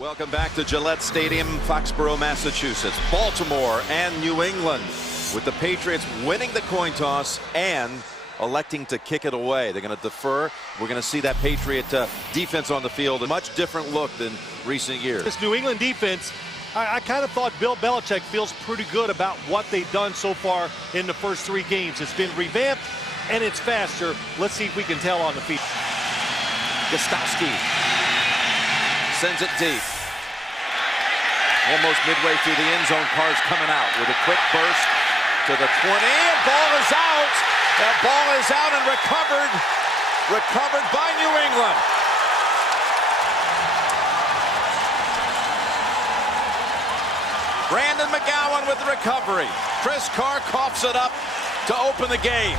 Welcome back to Gillette Stadium, Foxborough, Massachusetts. Baltimore and New England, with the Patriots winning the coin toss and electing to kick it away. They're going to defer. We're going to see that Patriot defense on the field. A much different look than recent years. This New England defense, I kind of thought Bill Belichick feels pretty good about what they've done so far in the first 3 games. It's been revamped and it's faster. Let's see if we can tell on the field. Gostkowski sends it deep. Almost midway through the end zone, Carr's coming out with a quick burst to the 20. And ball is out. That ball is out and recovered by New England. Brandon McGowan with the recovery. Chris Carr coughs it up to open the game.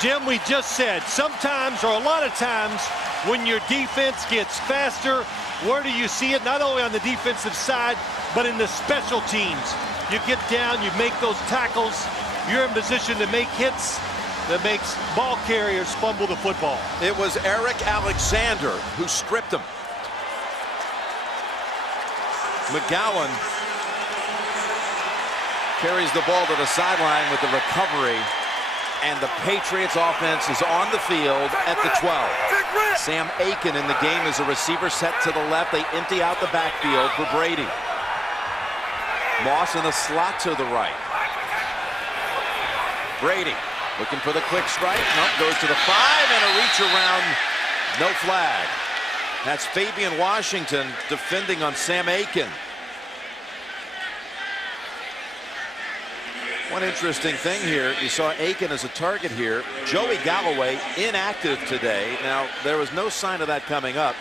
Jim, we just said sometimes, or a lot of times, when your defense gets faster, where do you see it? Not only on the defensive side, but in the special teams. You get down, you make those tackles, you're in position to make hits that makes ball carriers fumble the football. It was Eric Alexander who stripped him. McGowan carries the ball to the sideline with the recovery, and the Patriots offense is on the field at the 12. Sam Aiken in the game as a receiver set to the left. They empty out the backfield for Brady. Moss in the slot to the right. Brady looking for the quick strike. Nope, goes to the 5 and a reach around. No flag. That's Fabian Washington defending on Sam Aiken. One interesting thing here, you saw Aiken as a target here. Joey Galloway inactive today. Now, there was no sign of that coming up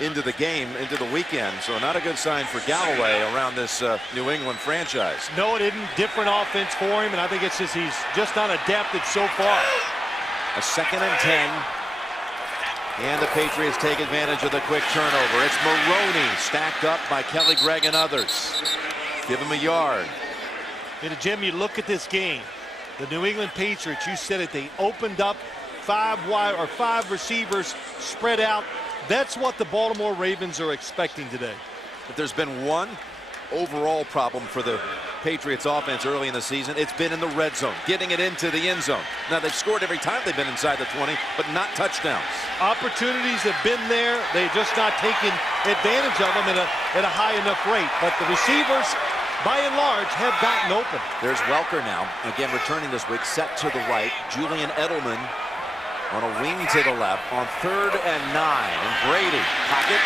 into the game, into the weekend. So not a good sign for Galloway around this New England franchise. No, it isn't. Different offense for him, and I think it's just he's just not adapted so far. A 2nd and 10. And the Patriots take advantage of the quick turnover. It's Maroney stacked up by Kelly Gregg and others. Give him a yard. You know, Jim, you look at this game, the New England Patriots, you said it, they opened up 5 receivers spread out. That's what the Baltimore Ravens are expecting today. If there's been one overall problem for the Patriots offense early in the season, it's been in the red zone, getting it into the end zone. Now, they've scored every time they've been inside the 20, but not touchdowns. Opportunities have been there. They've just not taken advantage of them at a high enough rate. But the receivers, by and large, have gotten open. There's Welker now, again returning this week, set to the right. Julian Edelman on a wing to the left on 3rd and 9. And Brady, pocket,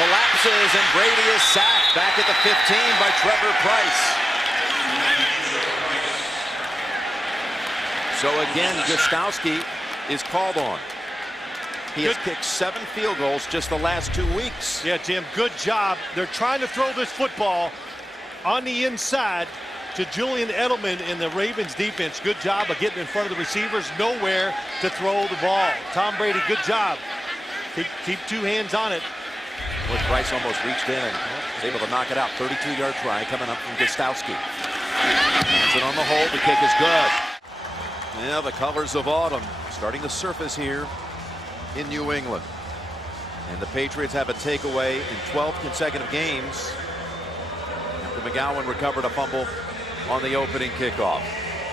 collapses, and Brady is sacked back at the 15 by Trevor Pryce. So again, Gostkowski is called on. He has kicked 7 field goals just the last 2 weeks. Yeah, Jim, good job. They're trying to throw this football on the inside to Julian Edelman in the Ravens defense. Good job of getting in front of the receivers. Nowhere to throw the ball. Tom Brady, good job. Keep 2 hands on it. Well, Price almost reached in and was able to knock it out. 32-yard try coming up from Gostkowski. Hands it on the hole. The kick is good. Yeah, the colors of autumn starting to surface here in New England. And the Patriots have a takeaway in 12 consecutive games. McGowan recovered a fumble on the opening kickoff.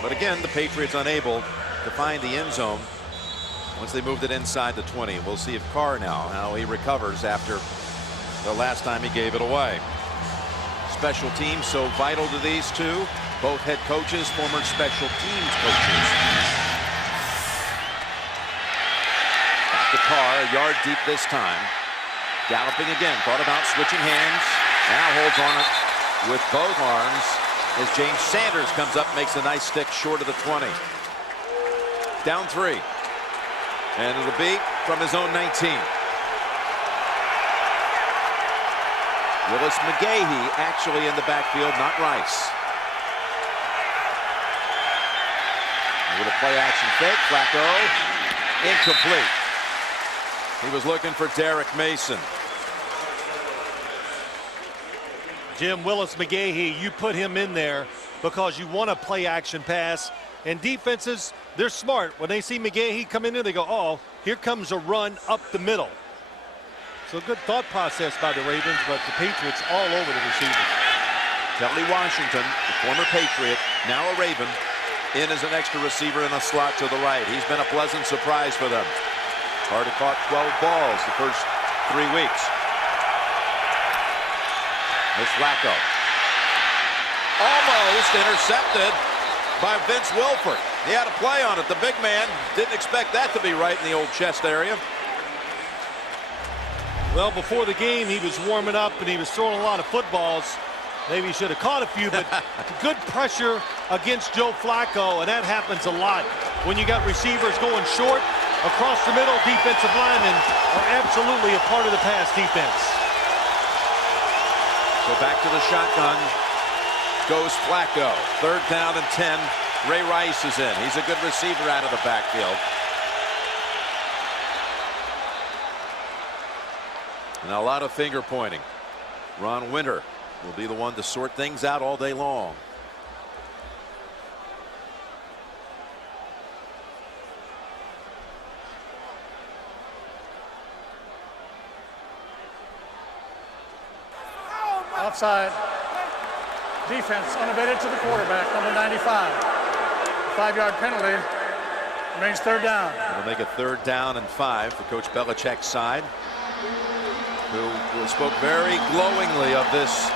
But again, the Patriots unable to find the end zone once they moved it inside the 20. We'll see if Carr now, how he recovers after the last time he gave it away. Special teams so vital to these two. Both head coaches, former special teams coaches. Back to Carr, a yard deep this time. Galloping again, thought about switching hands. Now holds on it with both arms as James Sanders comes up, makes a nice stick short of the 20. Down 3. And it'll be from his own 19. Willis McGahee actually in the backfield, not Rice. With a play action fake, Flacco, incomplete. He was looking for Derek Mason. Jim, Willis McGahee, you put him in there because you want a play action pass. And defenses, they're smart. When they see McGahee come in there, they go, oh, here comes a run up the middle. So a good thought process by the Ravens, but the Patriots all over the receivers. Kelly Washington, the former Patriot, now a Raven, in as an extra receiver in a slot to the right. He's been a pleasant surprise for them. Already caught 12 balls the first 3 weeks. Here's Flacco. Almost intercepted by Vince Wilfork. He had a play on it. The big man didn't expect that to be right in the old chest area. Well, before the game, he was warming up and he was throwing a lot of footballs. Maybe he should have caught a few, but good pressure against Joe Flacco, and that happens a lot when you got receivers going short. Across the middle, defensive linemen are absolutely a part of the pass defense. So back to the shotgun goes Flacco. 3rd down and 10. Ray Rice is in. He's a good receiver out of the backfield. And a lot of finger pointing. Ron Winter will be the one to sort things out all day long. Outside. Defense unabated to the quarterback, number 95. 5-yard penalty. Remains 3rd down. It'll make a 3rd down and 5 for Coach Belichick's side, who spoke very glowingly of this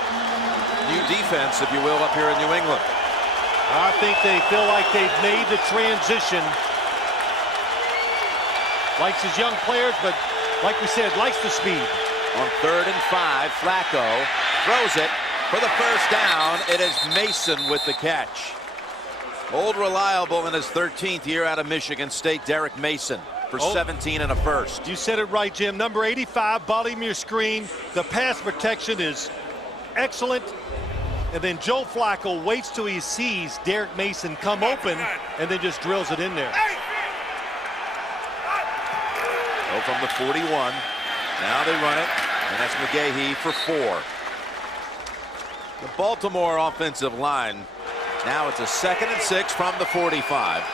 new defense, if you will, up here in New England. I think they feel like they've made the transition. Likes his young players, but like we said, likes the speed. On 3rd and 5, Flacco throws it for the 1st down. It is Mason with the catch. Old reliable in his 13th year out of Michigan State, Derek Mason, for 17 and a first. You said it right, Jim. Number 85, bottom of your screen. The pass protection is excellent. And then Joe Flacco waits till he sees Derek Mason come open and then just drills it in there. Go from the 41. Now they run it, and that's McGahee for 4. The Baltimore offensive line, now it's a 2nd and 6 from the 45.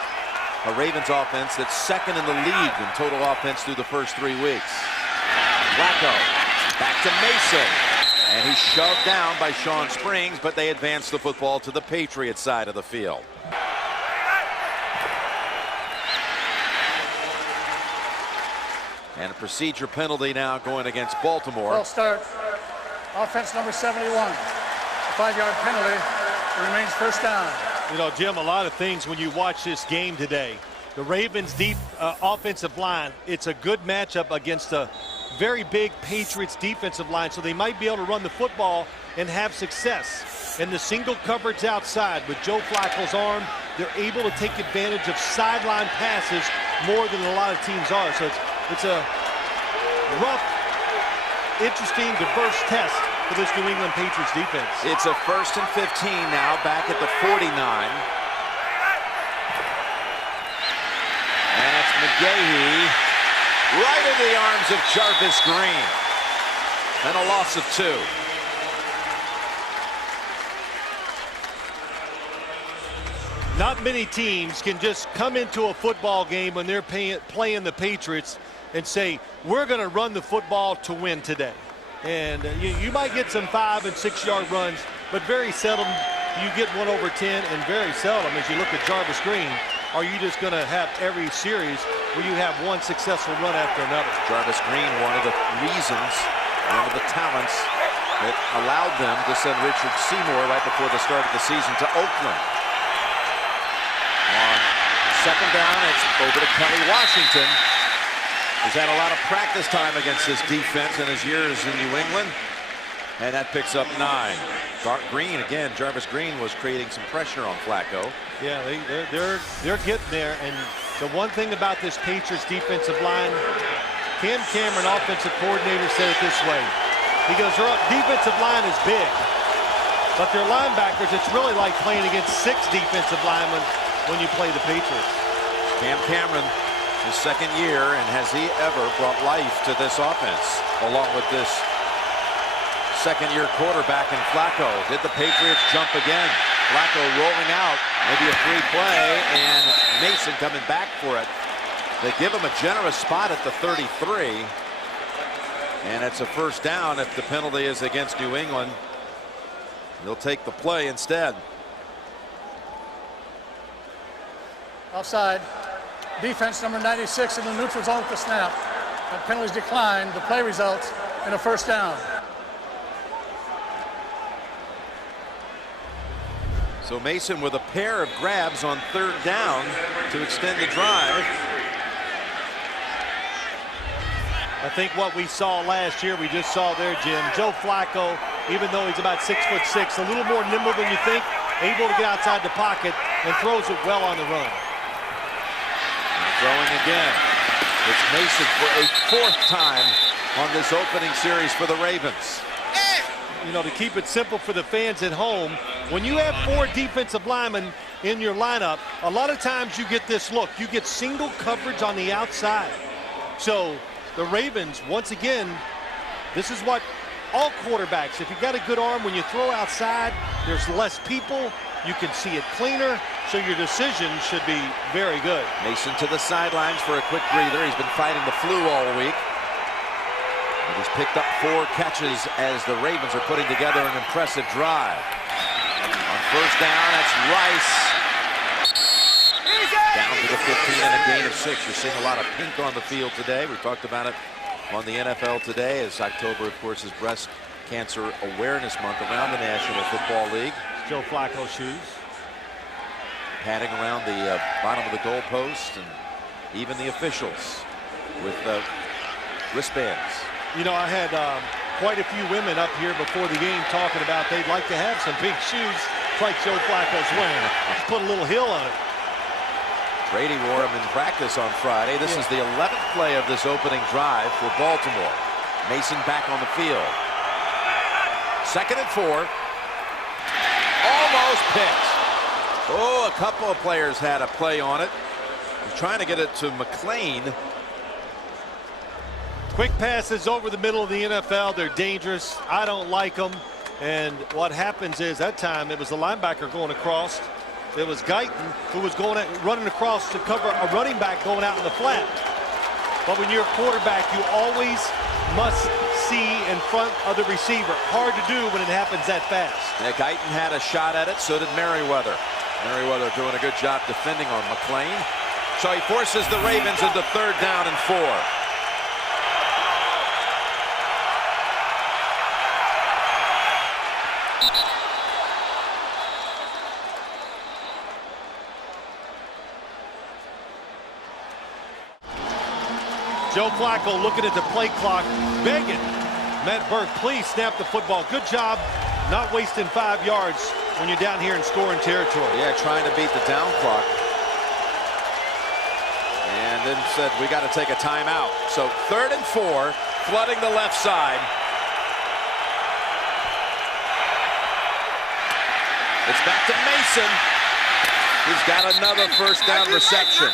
A Ravens offense that's 2nd in the league in total offense through the first 3 weeks. Flacco back to Mason, and he's shoved down by Sean Springs, but they advance the football to the Patriots side of the field. And a procedure penalty now going against Baltimore. False start. Offense number 71. 5-yard penalty. It remains 1st down. You know, Jim, a lot of things when you watch this game today. The Ravens' deep offensive line, it's a good matchup against a very big Patriots defensive line, so they might be able to run the football and have success. And the single coverage outside with Joe Flacco's arm, they're able to take advantage of sideline passes more than a lot of teams are. So it's a rough, interesting, diverse test for this New England Patriots defense. It's a 1st and 15 now, back at the 49. And it's McGahee right in the arms of Jarvis Green. And a loss of 2. Not many teams can just come into a football game when they're playing the Patriots and say, we're going to run the football to win today. And you might get some 5- and 6-yard runs, but very seldom you get 1 over 10, and very seldom, as you look at Jarvis Green, are you just going to have every series where you have one successful run after another. Jarvis Green, one of the reasons, one of the talents that allowed them to send Richard Seymour right before the start of the season to Oakland. On 2nd down, it's over to Kelly Washington. He's had a lot of practice time against this defense in his years in New England, and that picks up 9. Green again. Jarvis Green was creating some pressure on Flacco. Yeah, they're getting there. And the one thing about this Patriots defensive line, Cam Cameron, offensive coordinator, said it this way. He goes, their defensive line is big, but their linebackers, it's really like playing against 6 defensive linemen when you play the Patriots. Cam Cameron, his 2nd year, and has he ever brought life to this offense, along with this 2nd-year quarterback in Flacco. Did the Patriots jump again? Flacco rolling out, maybe a free play, and Mason coming back for it. They give him a generous spot at the 33. And it's a first down if the penalty is against New England. They'll take the play instead. Offside. Defense number 96 in the neutral zone at the snap. And penalties declined. The play results in a first down. So Mason with a pair of grabs on third down to extend the drive. I think what we saw last year, we just saw there, Jim. Joe Flacco, even though he's about 6'6", a little more nimble than you think, able to get outside the pocket and throws it well on the run. Throwing again. It's Mason for a fourth time on this opening series for the Ravens. You know, to keep it simple for the fans at home, when you have 4 defensive linemen in your lineup, a lot of times you get this look. You get single coverage on the outside. So the Ravens, once again, this is what all quarterbacks, if you got a good arm, when you throw outside, there's less people. You can see it cleaner, so your decision should be very good. Mason to the sidelines for a quick breather. He's been fighting the flu all week. But he's picked up 4 catches as the Ravens are putting together an impressive drive. On first down, that's Rice. Down to the 15 and a gain of 6. You're seeing a lot of pink on the field today. We talked about it on the NFL Today, as October, of course, is Breast Cancer Awareness Month around the National Football League. Joe Flacco shoes. Padding around the bottom of the goalpost, and even the officials with wristbands. You know, I had quite a few women up here before the game talking about they'd like to have some pink shoes like Joe Flacco's wearing. Just put a little heel on it. Brady wore them in practice on Friday. This is the 11th play of this opening drive for Baltimore. Mason back on the field. 2nd and 4. Almost picked. Oh, a couple of players had a play on it. He's trying to get it to McLean. Quick passes over the middle of the NFL. They're dangerous. I don't like them. And what happens is, that time it was the linebacker going across. It was Guyton who was running across to cover a running back going out in the flat. But when you're a quarterback, you always must see in front of the receiver. Hard to do when it happens that fast. Yeah, Guyton had a shot at it. So did Merriweather. Merriweather doing a good job defending on McLean. So he forces the Ravens into 3rd down and 4. Joe Flacco looking at the play clock, begging Matt Burke, please snap the football. Good job not wasting 5 yards when you're down here in scoring territory. Yeah, trying to beat the down clock. And then said, we got to take a timeout. So 3rd and 4, flooding the left side. It's back to Mason. He's got another first down reception.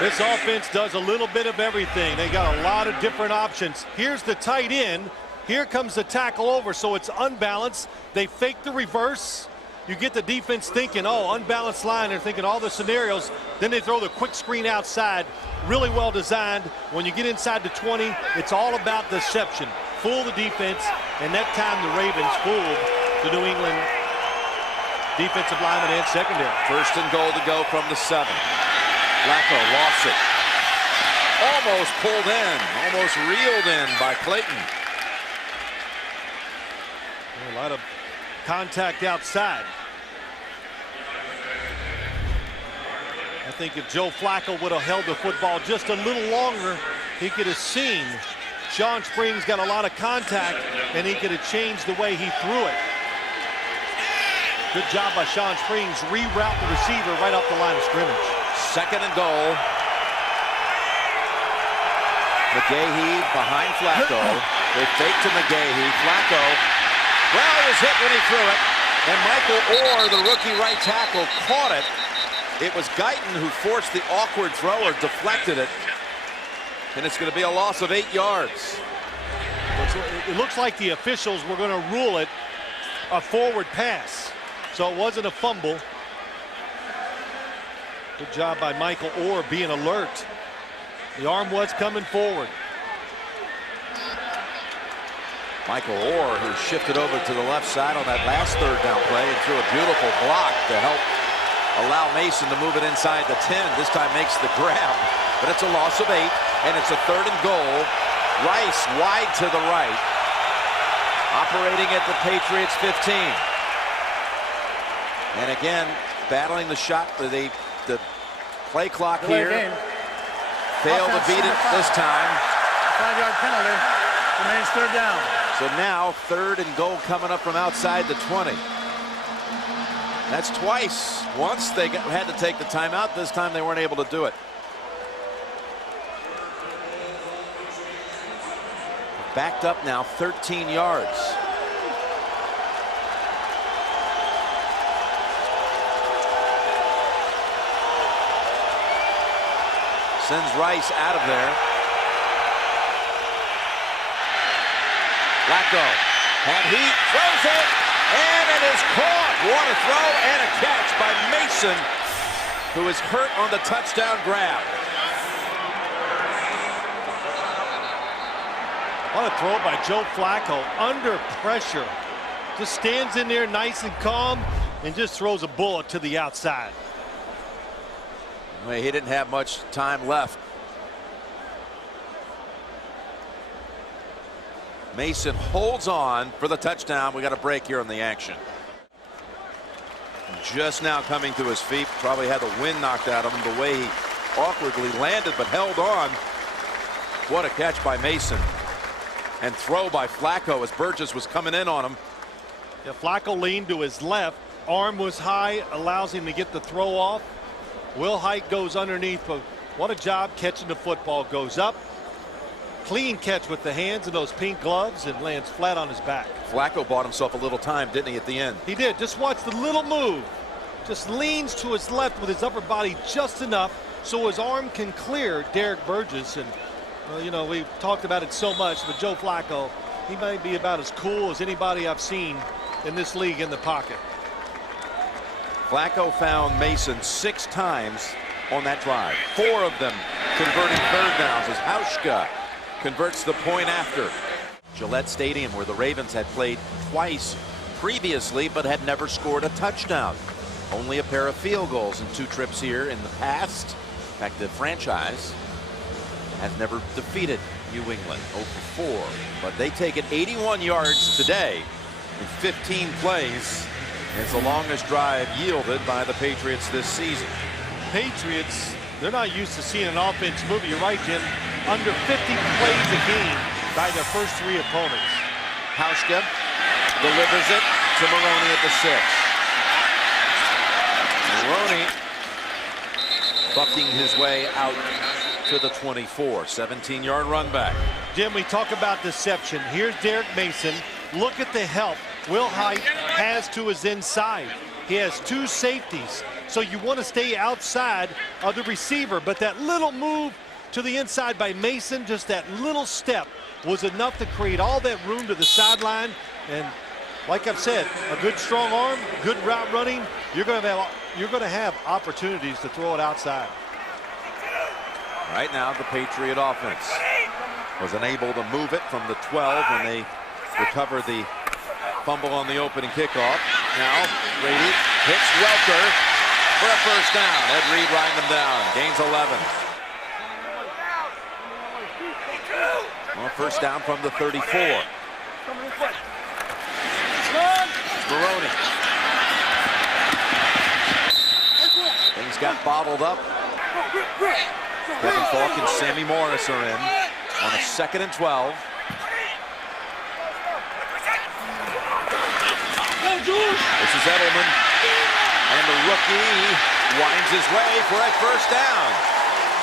This offense does a little bit of everything. They got a lot of different options. Here's the tight end. Here comes the tackle over, so it's unbalanced. They fake the reverse. You get the defense thinking, oh, unbalanced line. They're thinking all the scenarios. Then they throw the quick screen outside. Really well designed. When you get inside the 20, it's all about deception. Fool the defense, and that time the Ravens fooled the New England defensive lineman and secondary. 1st and goal to go from the 7. Flacco lost it. Almost pulled in, almost reeled in by Clayton. A lot of contact outside. I think if Joe Flacco would have held the football just a little longer, he could have seen Shawn Springs got a lot of contact, and he could have changed the way he threw it. Good job by Shawn Springs, reroute the receiver right off the line of scrimmage. 2nd and goal. McGahee behind Flacco. They fake to McGahee. Flacco, well, he was hit when he threw it. And Michael Orr, the rookie right tackle, caught it. It was Guyton who forced the awkward throw or deflected it. And it's going to be a loss of 8 yards. It looks like the officials were going to rule it a forward pass. So it wasn't a fumble. Good job by Michael Orr being alert. The arm was coming forward. Michael Orr, who shifted over to the left side on that last third down play and threw a beautiful block to help allow Mason to move it inside the 10. This time makes the grab, but it's a loss of 8, and it's a 3rd and goal. Rice wide to the right, operating at the Patriots 15. And again, battling the shot, the play clock here. Failed to beat it this time. 5-yard penalty. Remains 3rd down. So now 3rd and goal coming up from outside the 20. That's twice. Once they had to take the timeout. This time they weren't able to do it. Backed up now 13 yards. Sends Rice out of there. Flacco had heat, throws it, and it is caught. What a throw and a catch by Mason, who is hurt on the touchdown grab. What a throw by Joe Flacco under pressure. Just stands in there nice and calm and just throws a bullet to the outside. Well, he didn't have much time left. Mason holds on for the touchdown. We got a break here on the action. Just now coming to his feet. Probably had the wind knocked out of him the way he awkwardly landed, but held on. What a catch by Mason. And throw by Flacco as Burgess was coming in on him. Yeah, Flacco leaned to his left. Arm was high, allows him to get the throw off. Will Height goes underneath, but what a job catching the football. Goes up. Clean catch with the hands and those pink gloves and lands flat on his back. Flacco bought himself a little time, didn't he, at the end? He did. Just watch the little move. Just leans to his left with his upper body just enough so his arm can clear Derek Burgess. And, you know, we've talked about it so much, but Joe Flacco, he might be about as cool as anybody I've seen in this league in the pocket. Flacco found Mason 6 times on that drive. 4 of them converting 3rd downs as Hauschka converts the point after. Gillette Stadium, where the Ravens had played twice previously but had never scored a touchdown. Only a pair of field goals in 2 trips here in the past. In fact, the franchise has never defeated New England 0-4. But they take it 81 yards today in 15 plays. It's the longest drive yielded by the Patriots this season. Patriots, they're not used to seeing an offense move. You're right, Jim. Under 50 plays a game by their first 3 opponents. Hauschka delivers it to Maroney at the 6. Maroney bucking his way out to the 24. 17-yard run back. Jim, we talk about deception. Here's Derek Mason. Look at the help Will Height has to his inside. He has 2 safeties. So you want to stay outside of the receiver. But that little move to the inside by Mason, just that little step, was enough to create all that room to the sideline. And like I've said, a good strong arm, good route running, you're going to have opportunities to throw it outside. Right now, the Patriot offense was unable to move it from the 12 when they recover the fumble on the opening kickoff. Now Brady hits Welker for a 1st down. Ed Reed riding them down. Gains 11. Well, 1st down from the 34. Maroney. Things got bottled up. Kevin Falk and Sammy Morris are in on a 2nd and 12. This is Edelman, and the rookie winds his way for a 1st down.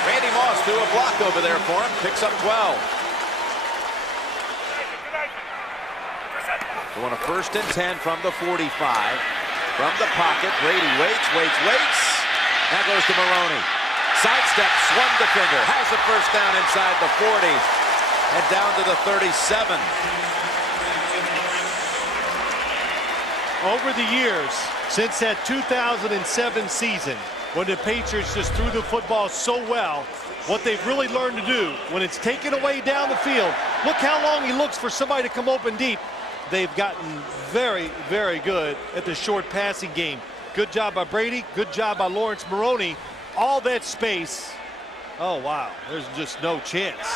Randy Moss threw a block over there for him, picks up 12. So on a 1st and 10 from the 45. From the pocket, Brady waits. Now goes to Maroney. Sidestep, swung the finger, has a 1st down inside the 40, and down to the 37. Over the years, since that 2007 season, when the Patriots just threw the football so well, what they've really learned to do, when it's taken away down the field, Look how long he looks for somebody to come open deep. They've gotten very, very good at the short passing game. Good job by Brady. Good job by Lawrence Maroney. All that space. Oh, wow. There's just no chance.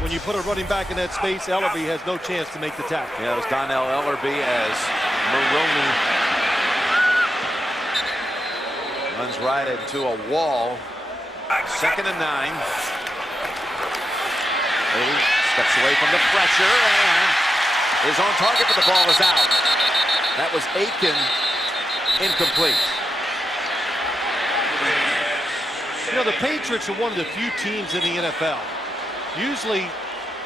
When you put a running back in that space, Ellerbe has no chance to make the tackle. Yeah, it was Donnell Ellerbe as Maroney runs right into a wall. 2nd and 9. Brady steps away from the pressure and is on target, but the ball is out. That was Aiken, incomplete. You know, the Patriots are one of the few teams in the NFL. Usually,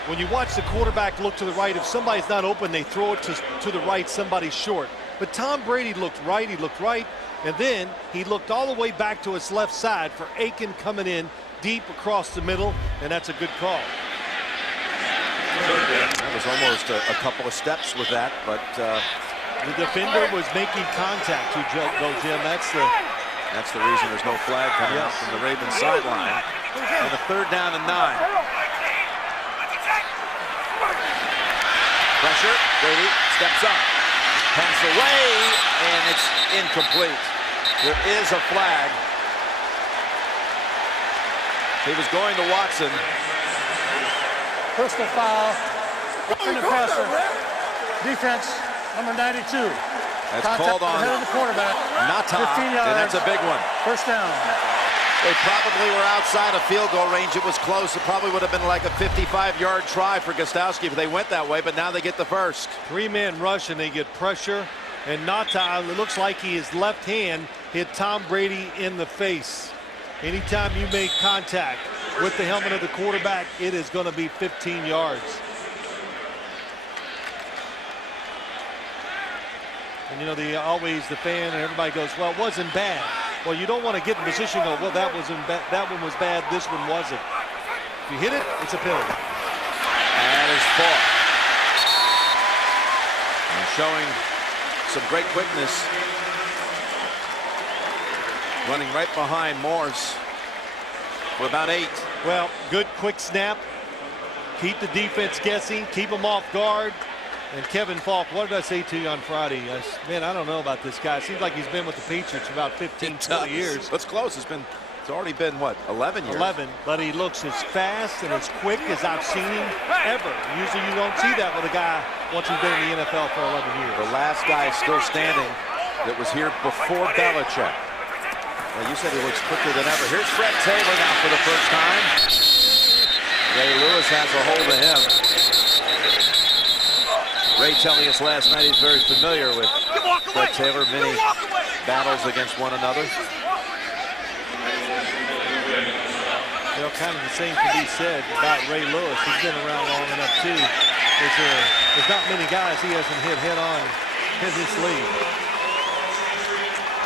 when you watch the quarterback look to the right, if somebody's not open, they throw it to the right, somebody's short. But Tom Brady looked right, and then he looked all the way back to his left side for Aiken coming in deep across the middle, and that's a good call. That was almost a couple of steps with that, but the defender was making contact, though, Jim. That's the reason there's no flag coming out from the Ravens sideline. And a 3rd down and 9. Pressure. Brady steps up. Pass away, and it's incomplete. There is a flag. He was going to Watson. Personal foul. In the passer. Defense, number 92. That's Contact called on the head of the quarterback. Nata, 15 yards. and that's a big one. 1st down. They probably were outside of field goal range. It was close. It probably would have been like a 55-yard try for Gostkowski if they went that way, but now they get the first. 3-man rush, and they get pressure. And Nata, it looks like his left hand hit Tom Brady in the face. Anytime you make contact with the helmet of the quarterback, it is going to be 15 yards. And you know, the fan and everybody goes, well, it wasn't bad. Well, you don't want to get in position and go, well, that one was bad, this one wasn't. If you hit it, it's a penalty. That is fought. And showing some great quickness. Running right behind Morse for about 8. Well, good quick snap. Keep the defense guessing. Keep them off guard. And Kevin Falk, what did I say to you on Friday? Man, I don't know about this guy. It seems like he's been with the Patriots for about 15, 20 years. That's close. It's already been, what, 11 years? 11, but he looks as fast and as quick as I've seen him ever. Usually you don't see that with a guy once he's been in the NFL for 11 years. The last guy still standing that was here before Belichick. Well, you said he looks quicker than ever. Here's Fred Taylor now for the first time. Ray Lewis has a hold of him. Ray telling us last night he's very familiar with Fred Taylor. Many battles against one another. You know, kind of the same can be said about Ray Lewis. He's been around long enough, too. There's not many guys he hasn't hit head-on in his league.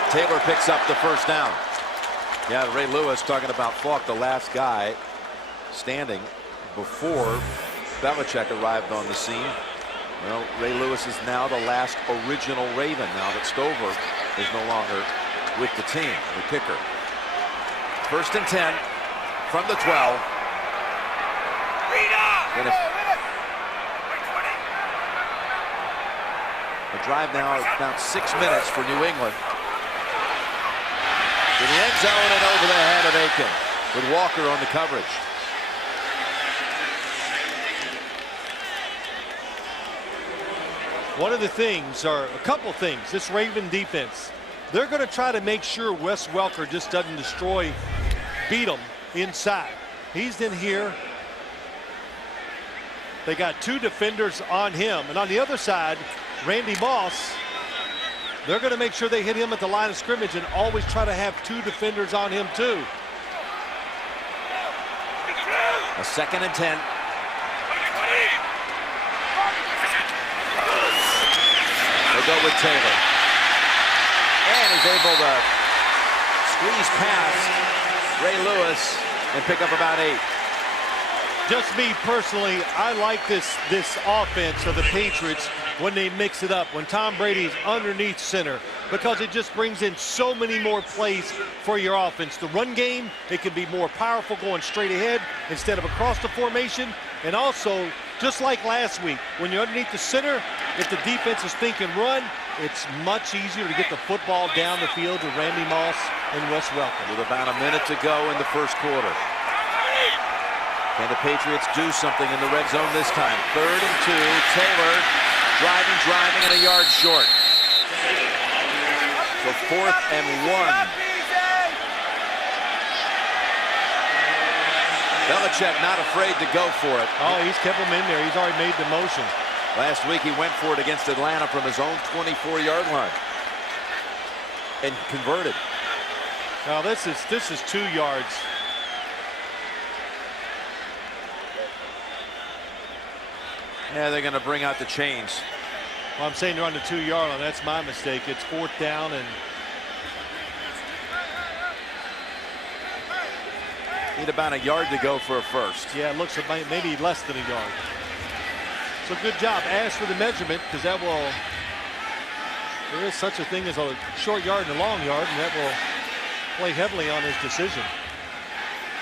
Taylor picks up the first down. Yeah, Ray Lewis talking about Falk, the last guy standing before Belichick arrived on the scene. Well, Ray Lewis is now the last original Raven now that Stover is no longer with the team, the kicker. 1st and 10 from the 12. The drive now is about 6 minutes for New England. To the end zone and over the head of Aiken with Walker on the coverage. One of the things, or a couple things, this Raven defense, they're going to try to make sure Wes Welker just doesn't beat them inside. He's in here. They got 2 defenders on him. And on the other side, Randy Moss, they're going to make sure they hit him at the line of scrimmage and always try to have 2 defenders on him, too. A 2nd and 10. They go with Taylor. And he's able to squeeze past Ray Lewis and pick up about 8. Just me personally, I like this offense of the Patriots when they mix it up, when Tom Brady's underneath center, because it just brings in so many more plays for your offense. The run game, it can be more powerful going straight ahead instead of across the formation. And also, just like last week, when you're underneath the center, if the defense is thinking run, it's much easier to get the football down the field to Randy Moss and Wes Welker. With about a minute to go in the first quarter. Can the Patriots do something in the red zone this time? 3rd and 2. Taylor driving, and a yard short. So 4th and 1. Belichick not afraid to go for it. Oh, he's kept him in there. He's already made the motion. Last week he went for it against Atlanta from his own 24-yard line and converted. Now this is 2 yards. Yeah, they're going to bring out the chains. Well, I'm saying they're on the 2-yard line. That's my mistake. It's 4th down and need about a yard to go for a first. yeah, it looks like maybe less than a yard. So good job. Ask for the measurement because that will. There is such a thing as a short yard and a long yard, and that will play heavily on his decision.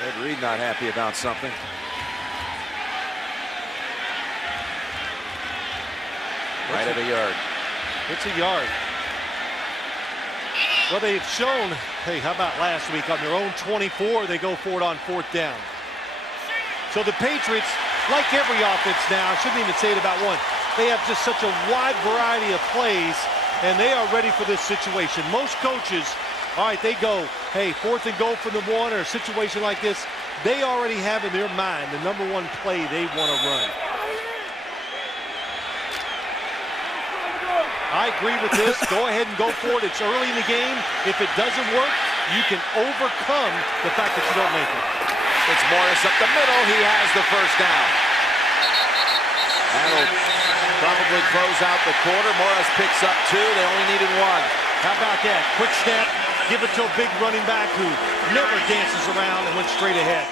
Ed Reed not happy about something. Right at a yard. It's a yard. Well, they've shown, hey, how about last week on their own 24, they go for it on 4th down. So the Patriots, like every offense now, I shouldn't even say it about one, they have just such a wide variety of plays, and they are ready for this situation. Most coaches, all right, they go, hey, 4th and goal from the 1 or a situation like this, they already have in their mind the #1 play they want to run. I agree with this. Go ahead and go for it. It's early in the game. If it doesn't work, you can overcome the fact that you don't make it. It's Morris up the middle. He has the first down. That'll probably close out the quarter. Morris picks up 2. They only needed 1. How about that? Quick snap. Give it to a big running back who never dances around and went straight ahead.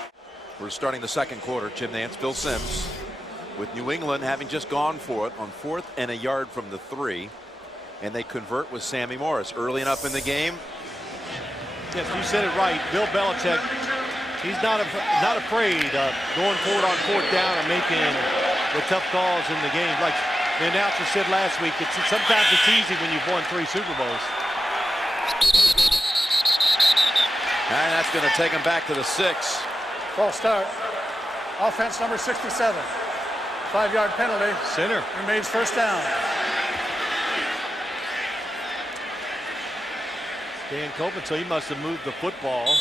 We're starting the second quarter. Jim Nantz, Phil Simms, with New England having just gone for it on 4th and a yard from the 3. And they convert with Sammy Morris early enough in the game. Yes, you said it right. Bill Belichick, he's not afraid of going forward on 4th down and making the tough calls in the game. Like the announcer said last week, sometimes it's easy when you've won 3 Super Bowls. And that's going to take him back to the 6. False start. Offense number 67. 5-yard penalty. Center. Remains 1st down. Dan Copeland, so he must have moved the football.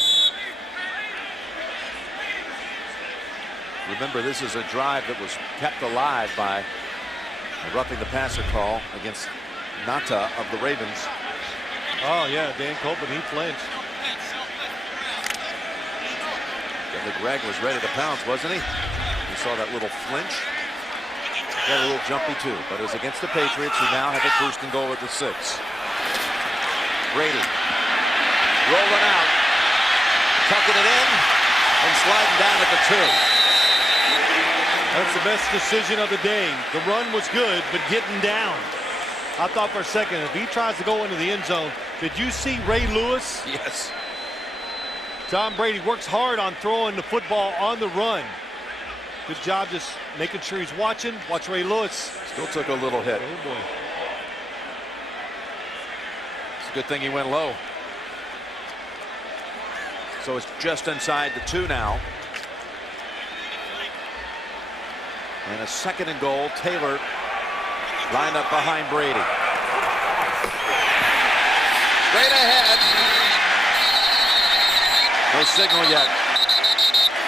Remember, this is a drive that was kept alive by a roughing the passer call against Nata of the Ravens. Oh, yeah, Dan Copeland, he flinched. Greg was ready to pounce, wasn't he? You saw that little flinch. Got a little jumpy, too, but it was against the Patriots, who now have a 1st and goal at the 6. Brady rolling out, tucking it in, and sliding down at the 2. That's the best decision of the day. The run was good, but getting down. I thought for a second, if he tries to go into the end zone, did you see Ray Lewis? Yes. Tom Brady works hard on throwing the football on the run. Good job just making sure he's watching. Watch Ray Lewis. Still took a little hit. Oh, boy. It's a good thing he went low. So it's just inside the 2 now. And a 2nd and goal. Taylor lined up behind Brady. Straight ahead. No signal yet.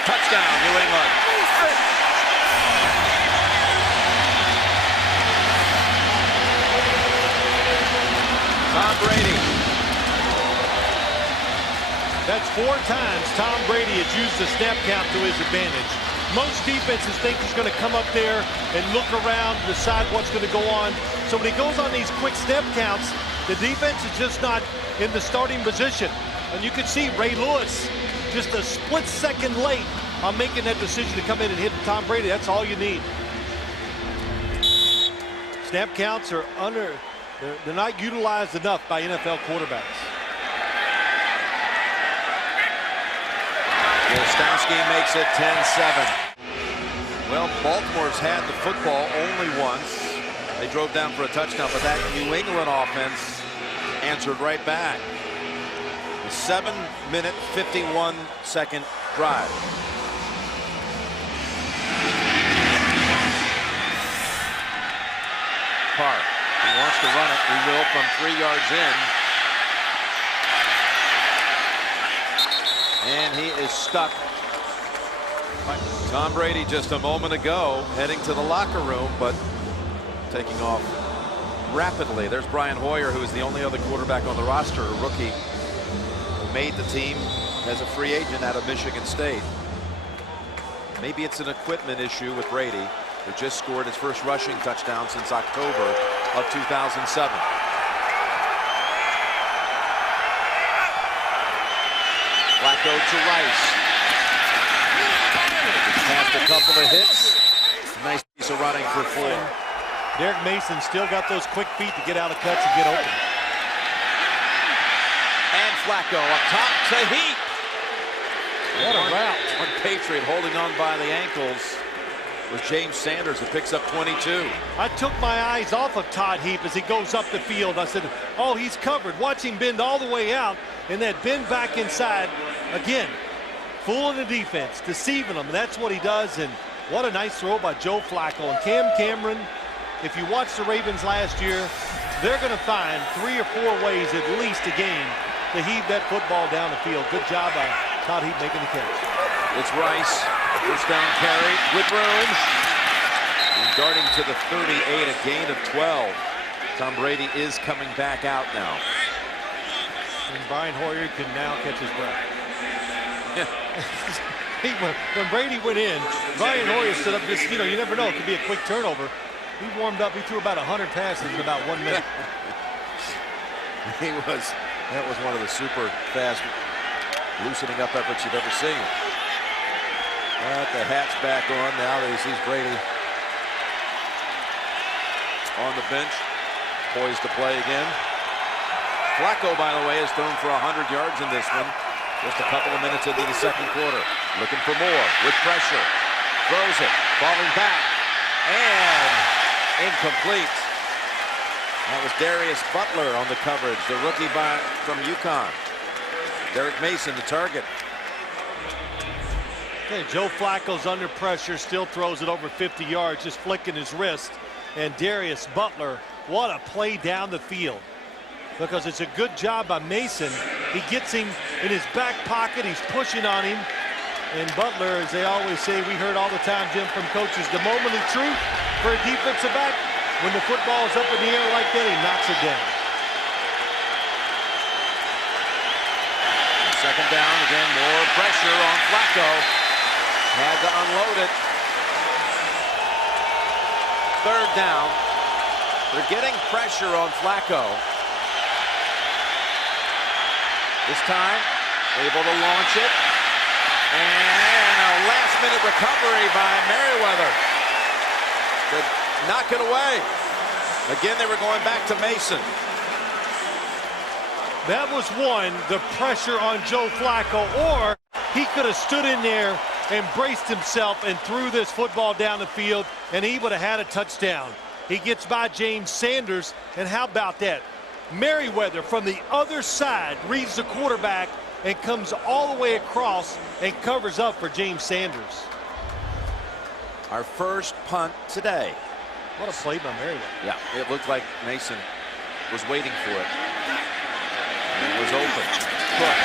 Touchdown, New England. Tom Brady. That's 4 times Tom Brady has used the snap count to his advantage. Most defenses think he's going to come up there and look around, decide what's going to go on. So when he goes on these quick snap counts, the defense is just not in the starting position. And you can see Ray Lewis just a split second late on making that decision to come in and hit Tom Brady. That's all you need. Snap counts are they're not utilized enough by NFL quarterbacks. Gostowski makes it 10-7. Well, Baltimore's had the football only once. They drove down for a touchdown, but that New England offense answered right back. A 7-minute, 51-second drive. Carr, he wants to run it. He will from 3 yards in. And he is stuck. Tom Brady just a moment ago heading to the locker room, but taking off rapidly. There's Brian Hoyer, who is the only other quarterback on the roster, a rookie who made the team as a free agent out of Michigan State. Maybe it's an equipment issue with Brady, who just scored his first rushing touchdown since October of 2007. Flacco to Rice. Passed a couple of hits. Nice piece of running for 4. Derek Mason still got those quick feet to get out of cuts and get open. And Flacco up top to Heap. What a route. One Patriot holding on by the ankles was James Sanders, who picks up 22. I took my eyes off of Todd Heap as he goes up the field. I said, oh, he's covered. Watch him bend all the way out and then bend back inside. Again, fooling the defense, deceiving them. That's what he does. And what a nice throw by Joe Flacco. And Cam Cameron, if you watch the Ravens last year, they're going to find 3 or 4 ways at least a game to heave that football down the field. Good job by Todd Heap making the catch. It's Rice. First down carry with room. And darting to the 38, a gain of 12. Tom Brady is coming back out now. And Brian Hoyer can now catch his breath. When Brady went in, Brian Hoyer stood up. Just, you never know. It could be a quick turnover. He warmed up. He threw about 100 passes in about 1 minute. That was one of the super fast loosening up efforts you've ever seen. But the hat's back on now that he sees Brady on the bench, poised to play again. Flacco, by the way, has thrown for 100 yards in this one. Just a couple of minutes into the second quarter. Looking for more with pressure. Throws it. Falling back. And incomplete. That was Darius Butler on the coverage. The rookie from UConn. Derek Mason, the target. Okay, Joe Flacco's under pressure. Still throws it over 50 yards. Just flicking his wrist. And Darius Butler, what a play down the field. Because it's a good job by Mason. He gets him in his back pocket. He's pushing on him. And Butler, as they always say, we heard all the time, Jim, from coaches, the moment of truth for a defensive back, when the football is up in the air like that, he knocks it down. Second down, again, more pressure on Flacco. Had to unload it. Third down. They're getting pressure on Flacco. This time, able to launch it. And a last-minute recovery by Merriweather to knock it away. Again, they were going back to Mason. That was one, the pressure on Joe Flacco, or he could have stood in there and braced himself and threw this football down the field, and he would have had a touchdown. He gets by James Sanders, and how about that? Merriweather from the other side reads the quarterback and comes all the way across and covers up for James Sanders. Our first punt today. What a play by Merriweather. Yeah, it looked like Mason was waiting for it. And it was open. Cook,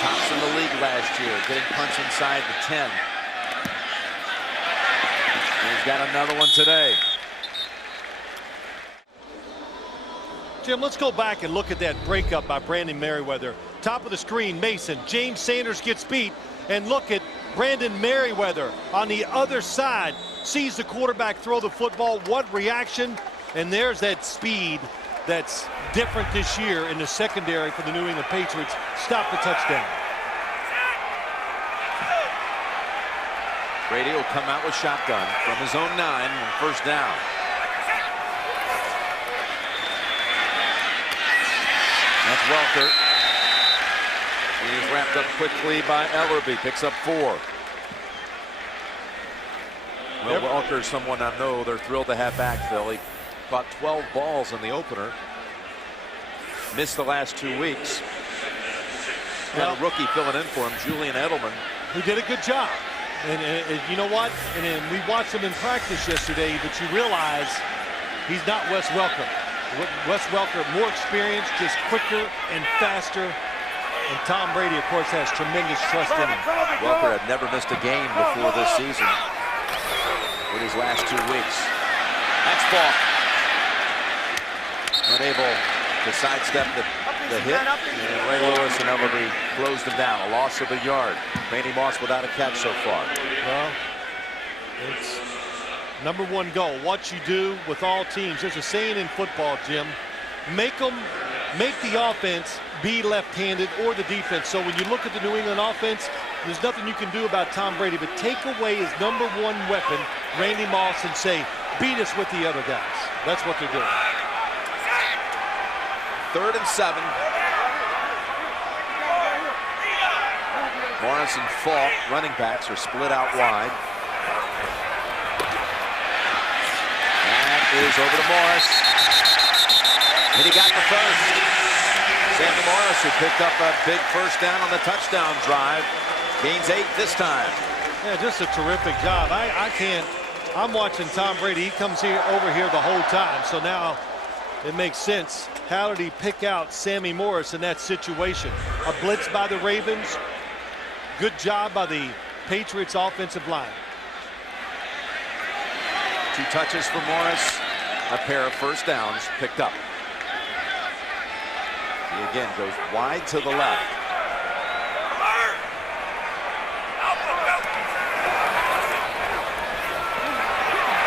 tops in the league last year, getting punts inside the 10. And he's got another one today. Jim, let's go back and look at that breakup by Brandon Merriweather. Top of the screen, Mason. James Sanders gets beat. And look at Brandon Merriweather on the other side. Sees the quarterback throw the football. What reaction? And there's that speed that's different this year in the secondary for the New England Patriots. Stop the touchdown. Brady will come out with shotgun from his own 9 on first down. That's Welker. He's wrapped up quickly by Ellerbe. Picks up 4. Will Welker is someone I know they're thrilled to have back, Phil. He caught 12 balls in the opener. Missed the last 2 weeks. Got a rookie filling in for him, Julian Edelman, who did a good job. And you know what? And we watched him in practice yesterday, but you realize he's not Wes Welker. Wes Welker, more experienced, just quicker and faster. And Tom Brady, of course, has tremendous trust in him. Welker had never missed a game before this season with his last 2 weeks. That's Falk. Unable to sidestep the hit. And Ray Lewis and Ellerby closed him down. A loss of a yard. Randy Moss without a catch so far. Well, it's #1 goal. What you do with all teams. There's a saying in football, Jim. Make the offense be left-handed or the defense. So when you look at the New England offense, there's nothing you can do about Tom Brady, but take away his #1 weapon, Randy Moss, and say, beat us with the other guys. That's what they're doing. 3rd and 7. Morris and Falk, running backs, are split out wide. That is over to Morris. And he got the first. Sammy Morris, who picked up a big first down on the touchdown drive, gains 8 this time. Yeah, just a terrific job. I'm watching Tom Brady. He comes over here the whole time. So now it makes sense. How did he pick out Sammy Morris in that situation? A blitz by the Ravens. Good job by the Patriots offensive line. 2 touches for Morris. A pair of first downs picked up. He again goes wide to the left.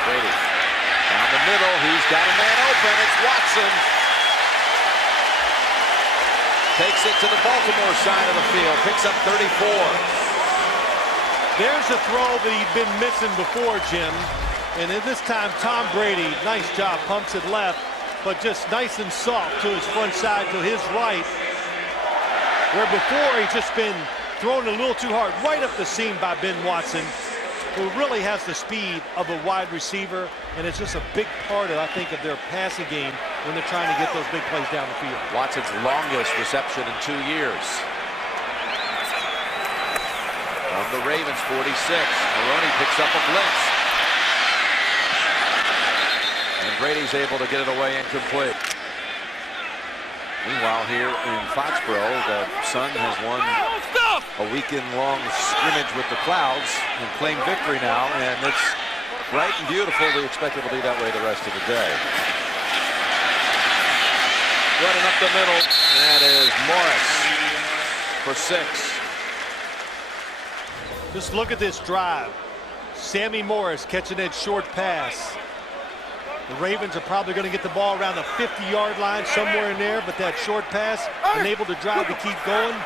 Brady down the middle. He's got a man open. It's Watson. Takes it to the Baltimore side of the field. Picks up 34. There's a throw that he'd been missing before, Jim. And at this time, Tom Brady, nice job, pumps it left, but just nice and soft to his front side, to his right. Where before he's just been thrown a little too hard, right up the seam by Ben Watson, who really has the speed of a wide receiver, and it's just a big part of, I think, of their passing game when they're trying to get those big plays down the field. Watson's longest reception in 2 years. Of the Ravens, 46. Maroney picks up a blitz. And Brady's able to get it away incomplete. Meanwhile, here in Foxborough, the Sun has won a weekend-long scrimmage with the Clouds and claimed victory now, and it's bright and beautiful. We expect it will be that way the rest of the day. Running up the middle, that is Morris for 6. Just look at this drive. Sammy Morris catching that short pass. The Ravens are probably going to get the ball around the 50-yard line, somewhere in there, but that short pass enabled the drive to keep going.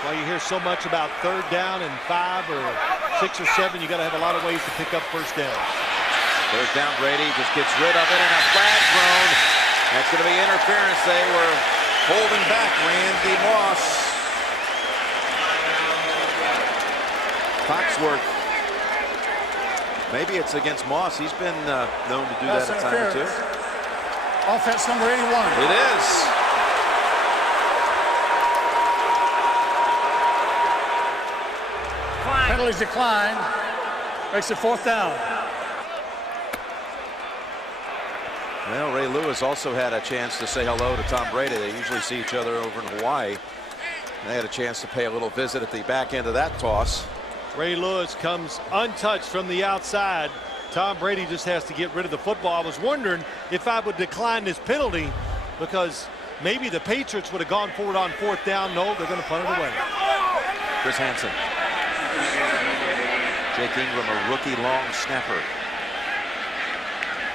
Why you hear so much about 3rd down and 5 or 6 or 7, you got to have a lot of ways to pick up first down. 3rd down, Brady just gets rid of it, and a flag thrown. That's going to be interference. They were holding back Randy Moss. Foxworth. Maybe it's against Moss. He's been known to do that a time or two. Offense number 81. It is. Penalties decline. Makes it 4th down. Well, Ray Lewis also had a chance to say hello to Tom Brady. They usually see each other over in Hawaii. They had a chance to pay a little visit at the back end of that toss. Ray Lewis comes untouched from the outside. Tom Brady just has to get rid of the football. I was wondering if I would decline this penalty because maybe the Patriots would have gone for it on 4th down. No, they're going to punt it away. Chris Hansen. Jake Ingram, a rookie long snapper.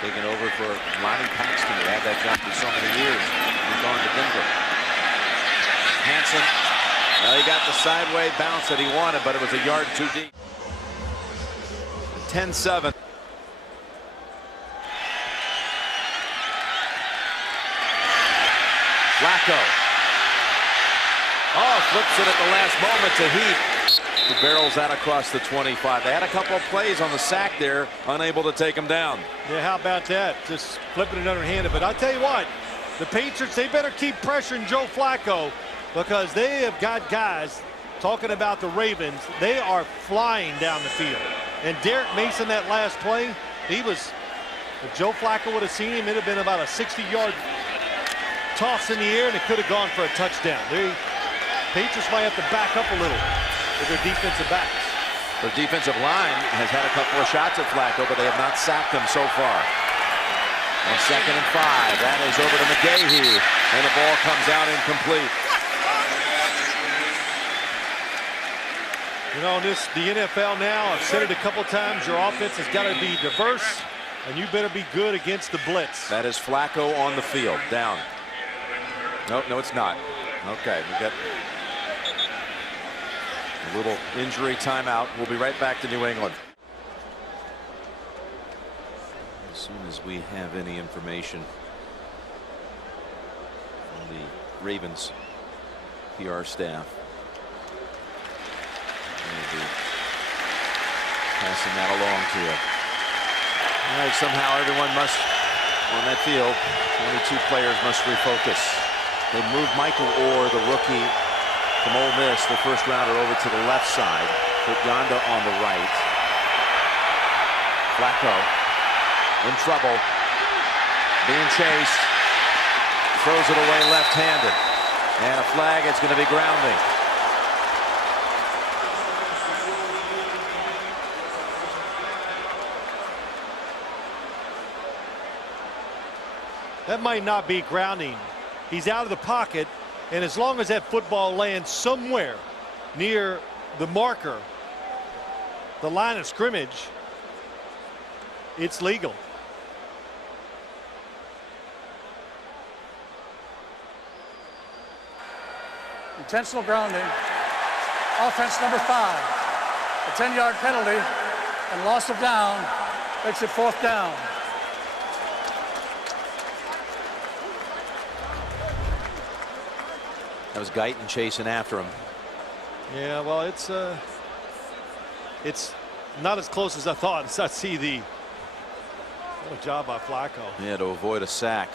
Taking over for Lonnie Paxton, who had that job for so many years. He's gone to Denver. Hansen. Well, he got the sideway bounce that he wanted, but it was a yard too deep. 10-7. Flacco. Oh, flips it at the last moment to Heath. barrels out across the 25. They had a couple of plays on the sack there, unable to take him down. Yeah, how about that? Just flipping it underhanded. But I tell you what, the Patriots, they better keep pressuring Joe Flacco, because they have got guys, talking about the Ravens, they are flying down the field. And Derek Mason, that last play, he was, if Joe Flacco would have seen him, it would have been about a 60-yard toss in the air, and it could have gone for a touchdown. The Patriots might have to back up a little with their defensive backs. Their defensive line has had a couple of shots at Flacco, but they have not sacked him so far. On 2nd and 5, that is over to McGahee, and the ball comes out incomplete. You know, the NFL now, I've said it a couple times, your offense has got to be diverse, and you better be good against the blitz. That is Flacco on the field, down. No, it's not. Okay, we got a little injury timeout. We'll be right back to New England. As soon as we have any information from the Ravens PR staff, we'll be passing that along to you. All right, somehow everyone must, on that field, 22 players must refocus. They moved Michael Orr, the rookie from Ole Miss, the first rounder, over to the left side. Put Yonda on the right. Flacco in trouble, being chased, throws it away left-handed, and a flag. It's going to be grounding. That might not be grounding. He's out of the pocket, and as long as that football lands somewhere near the marker, the line of scrimmage, it's legal. Intentional grounding. Offense number 5. A 10-yard penalty and loss of down makes it 4th down. That was Guyton chasing after him. Yeah, well, it's not as close as I thought. I see what a job by Flacco. Yeah, to avoid a sack.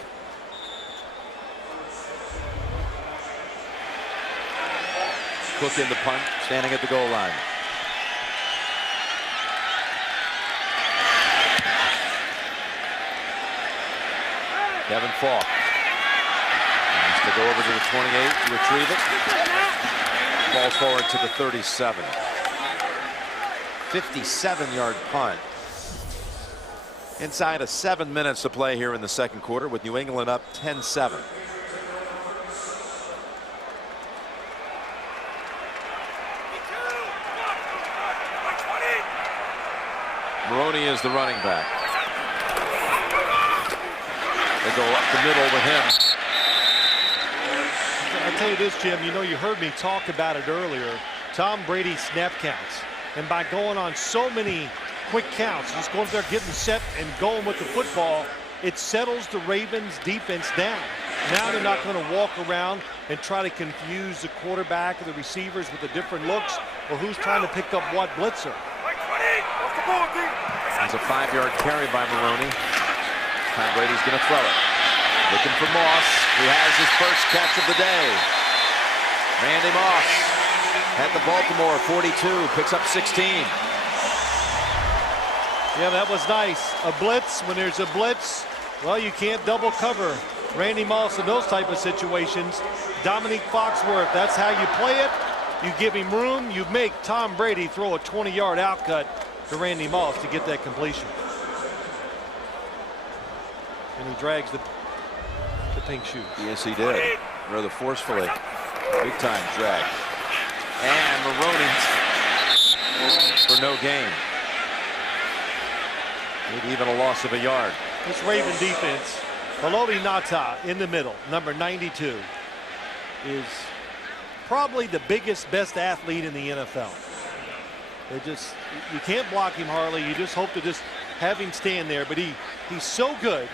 Cook in the punt, standing at the goal line. Kevin Falk has to go over to the 28 to retrieve it. Falls forward to the 37. 57-yard punt. Inside of 7 minutes to play here in the second quarter, with New England up 10-7. Maroney is the running back. They go up the middle with him. I'll tell you this, Jim, you know, you heard me talk about it earlier. Tom Brady's snap counts. And by going on so many quick counts, just going there, getting set and going with the football, it settles the Ravens defense down. Now they're not going to walk around and try to confuse the quarterback or the receivers with the different looks or who's trying to pick up what blitzer. It's a 5-yard carry by Maroney. Tom Brady's going to throw it. Looking for Moss, who has his first catch of the day. Randy Moss at the Baltimore 42, picks up 16. Yeah, that was nice. A blitz, when there's a blitz, well, you can't double cover Randy Moss in those type of situations. Dominique Foxworth, that's how you play it. You give him room, you make Tom Brady throw a 20-yard outcut to Randy Moss to get that completion. And he drags the pink shoes. Yes, he did. Rather forcefully. Big time drag. And Maroney for no gain. Maybe even a loss of a yard. This Raven defense, Haloti Ngata in the middle, number 92, is probably the biggest, best athlete in the NFL. You can't block him, Harley. You just hope to just have him stand there. But he's so good.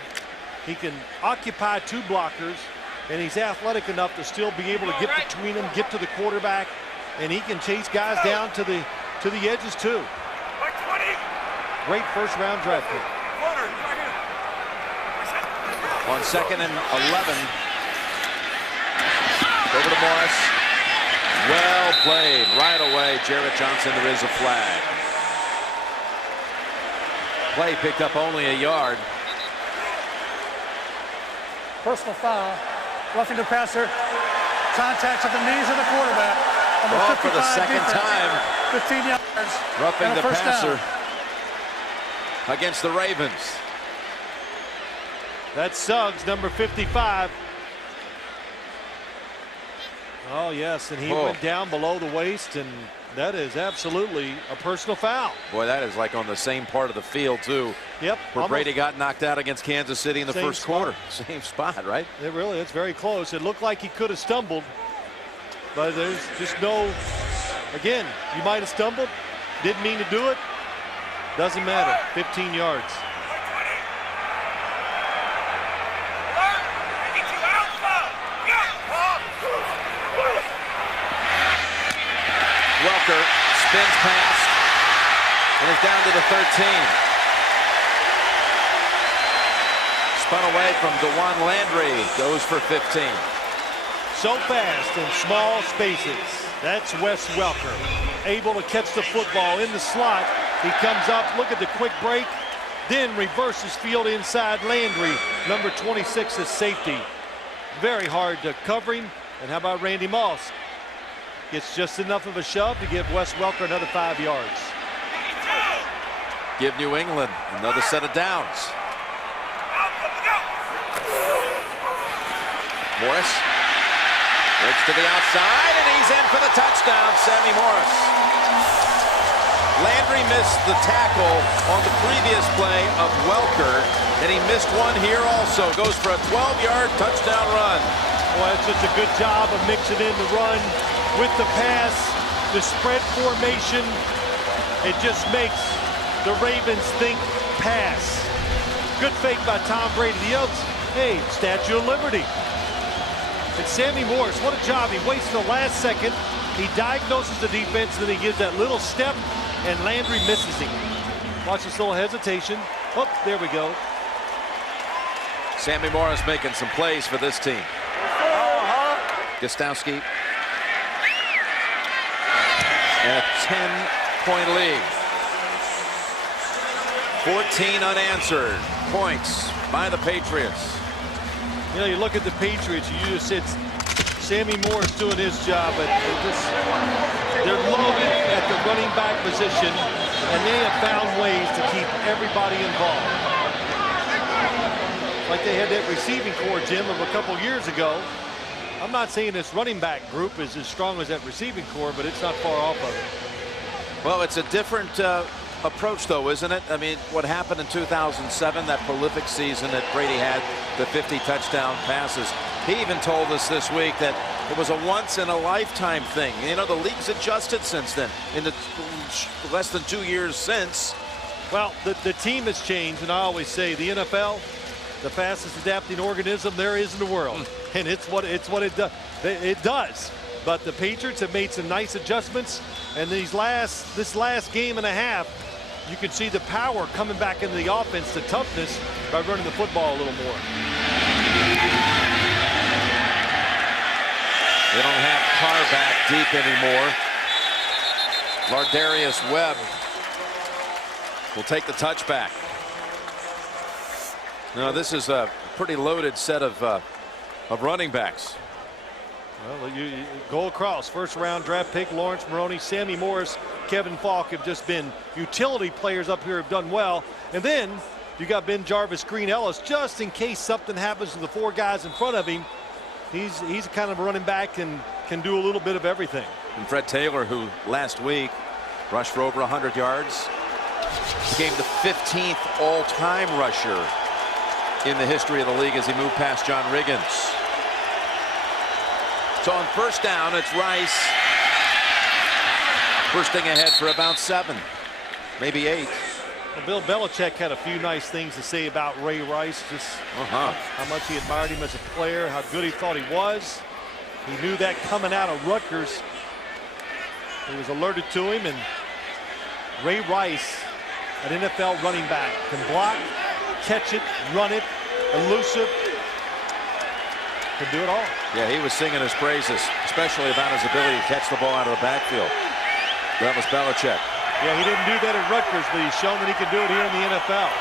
He can occupy 2 blockers, and he's athletic enough to still be able to get between them, get to the quarterback. and he can chase guys down to the edges too. Great first round draft pick. On 2nd and 11. Over to Morris. Well played right away. Jarrett Johnson, there is a flag. Play picked up only a yard. Personal foul. Roughing the passer. Contact at the knees of the quarterback. Oh, for the second time. 15 yards. Roughing the passer down. against the Ravens. That's Suggs, number 55. Oh, yes, and he went down below the waist, and that is absolutely a personal foul. Boy, that is like on the same part of the field, too. Yep. Where Brady got knocked out against Kansas City in the first quarter. Same spot, right? It's very close. It looked like he could have stumbled, but there's just no, again, you might have stumbled, didn't mean to do it. Doesn't matter. 15 yards. Welker spins past and is down to the 13. Spun away from DeJuan Landry, goes for 15. So fast in small spaces. That's Wes Welker, able to catch the football in the slot. He comes up, look at the quick break, then reverses field inside Landry, number 26 is safety. Very hard to cover him. And how about Randy Moss? Gets just enough of a shove to give Wes Welker another 5 yards. Give New England another set of downs. Morris breaks to the outside, and he's in for the touchdown. Sammy Morris. Landry missed the tackle on the previous play of Welker, and he missed one here also. Goes for a 12-yard touchdown run. Boy, it's just a good job of mixing in the run with the pass, the spread formation. It just makes the Ravens think pass. Good fake by Tom Brady. The others, hey, Statue of Liberty. And Sammy Morris, what a job. He waits the last second. He diagnoses the defense, then he gives that little step, and Landry misses him. Watch this little hesitation. Oh, there we go. Sammy Morris making some plays for this team. Gostowski. And a 10-point lead. 14 unanswered points by the Patriots. You know, you look at the Patriots, you just said Sammy Morris doing his job, but they're loaded at the running back position, and they have found ways to keep everybody involved. Like they had that receiving core, Jim, of a couple years ago. I'm not saying this running back group is as strong as that receiving core, but it's not far off of it. Well, it's a different approach, though, isn't it? I mean, what happened in 2007, that prolific season that Brady had, the 50 touchdown passes. He even told us this week that it was a once-in-a-lifetime thing. You know, the league's adjusted since then, in the less than 2 years since. Well, the team has changed, and I always say the NFL, the fastest adapting organism there is in the world, and it's what it does. It does. But the Patriots have made some nice adjustments, and this last game and a half, you can see the power coming back into the offense, the toughness by running the football a little more. They don't have Carr back deep anymore. Lardarius Webb will take the touchback. Now, this is a pretty loaded set of running backs. Well, you go across. First round draft pick, Lawrence Maroney, Sammy Morris, Kevin Falk have just been utility players up here, have done well. And then you got Ben Jarvis, Green Ellis, just in case something happens to the four guys in front of him. He's kind of a running back and can do a little bit of everything. And Fred Taylor, who last week rushed for over 100 yards, became the 15th all-time rusher in the history of the league as he moved past John Riggins. So on first down, it's Rice bursting ahead for about 7, maybe 8. Well, Bill Belichick had a few nice things to say about Ray Rice, just how much he admired him as a player, how good he thought he was. He knew that coming out of Rutgers. He was alerted to him, and Ray Rice, an NFL running back, can block, catch it, run it, elusive, can do it all. Yeah, he was singing his praises, especially about his ability to catch the ball out of the backfield. That was Belichick. Yeah, he didn't do that at Rutgers, but he's shown that he can do it here in the NFL.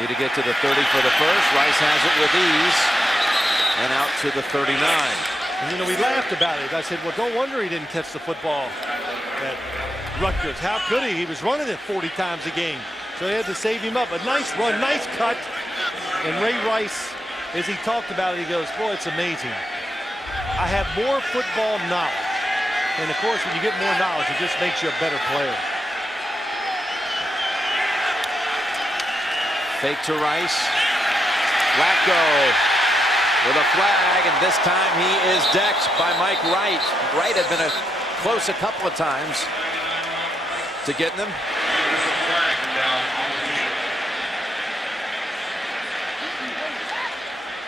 Need to get to the 30 for the first. Rice has it with ease. And out to the 39. And, you know, we laughed about it. I said, well, don't wonder he didn't catch the football at Rutgers. How could he? He was running it 40 times a game. So they had to save him up. A nice run, nice cut. And Ray Rice, as he talked about it, he goes, boy, it's amazing. I have more football knowledge. And, of course, when you get more knowledge, it just makes you a better player. Fake to Rice. Flacco with a flag, and this time he is decked by Mike Wright. Wright had been close a couple of times to getting him.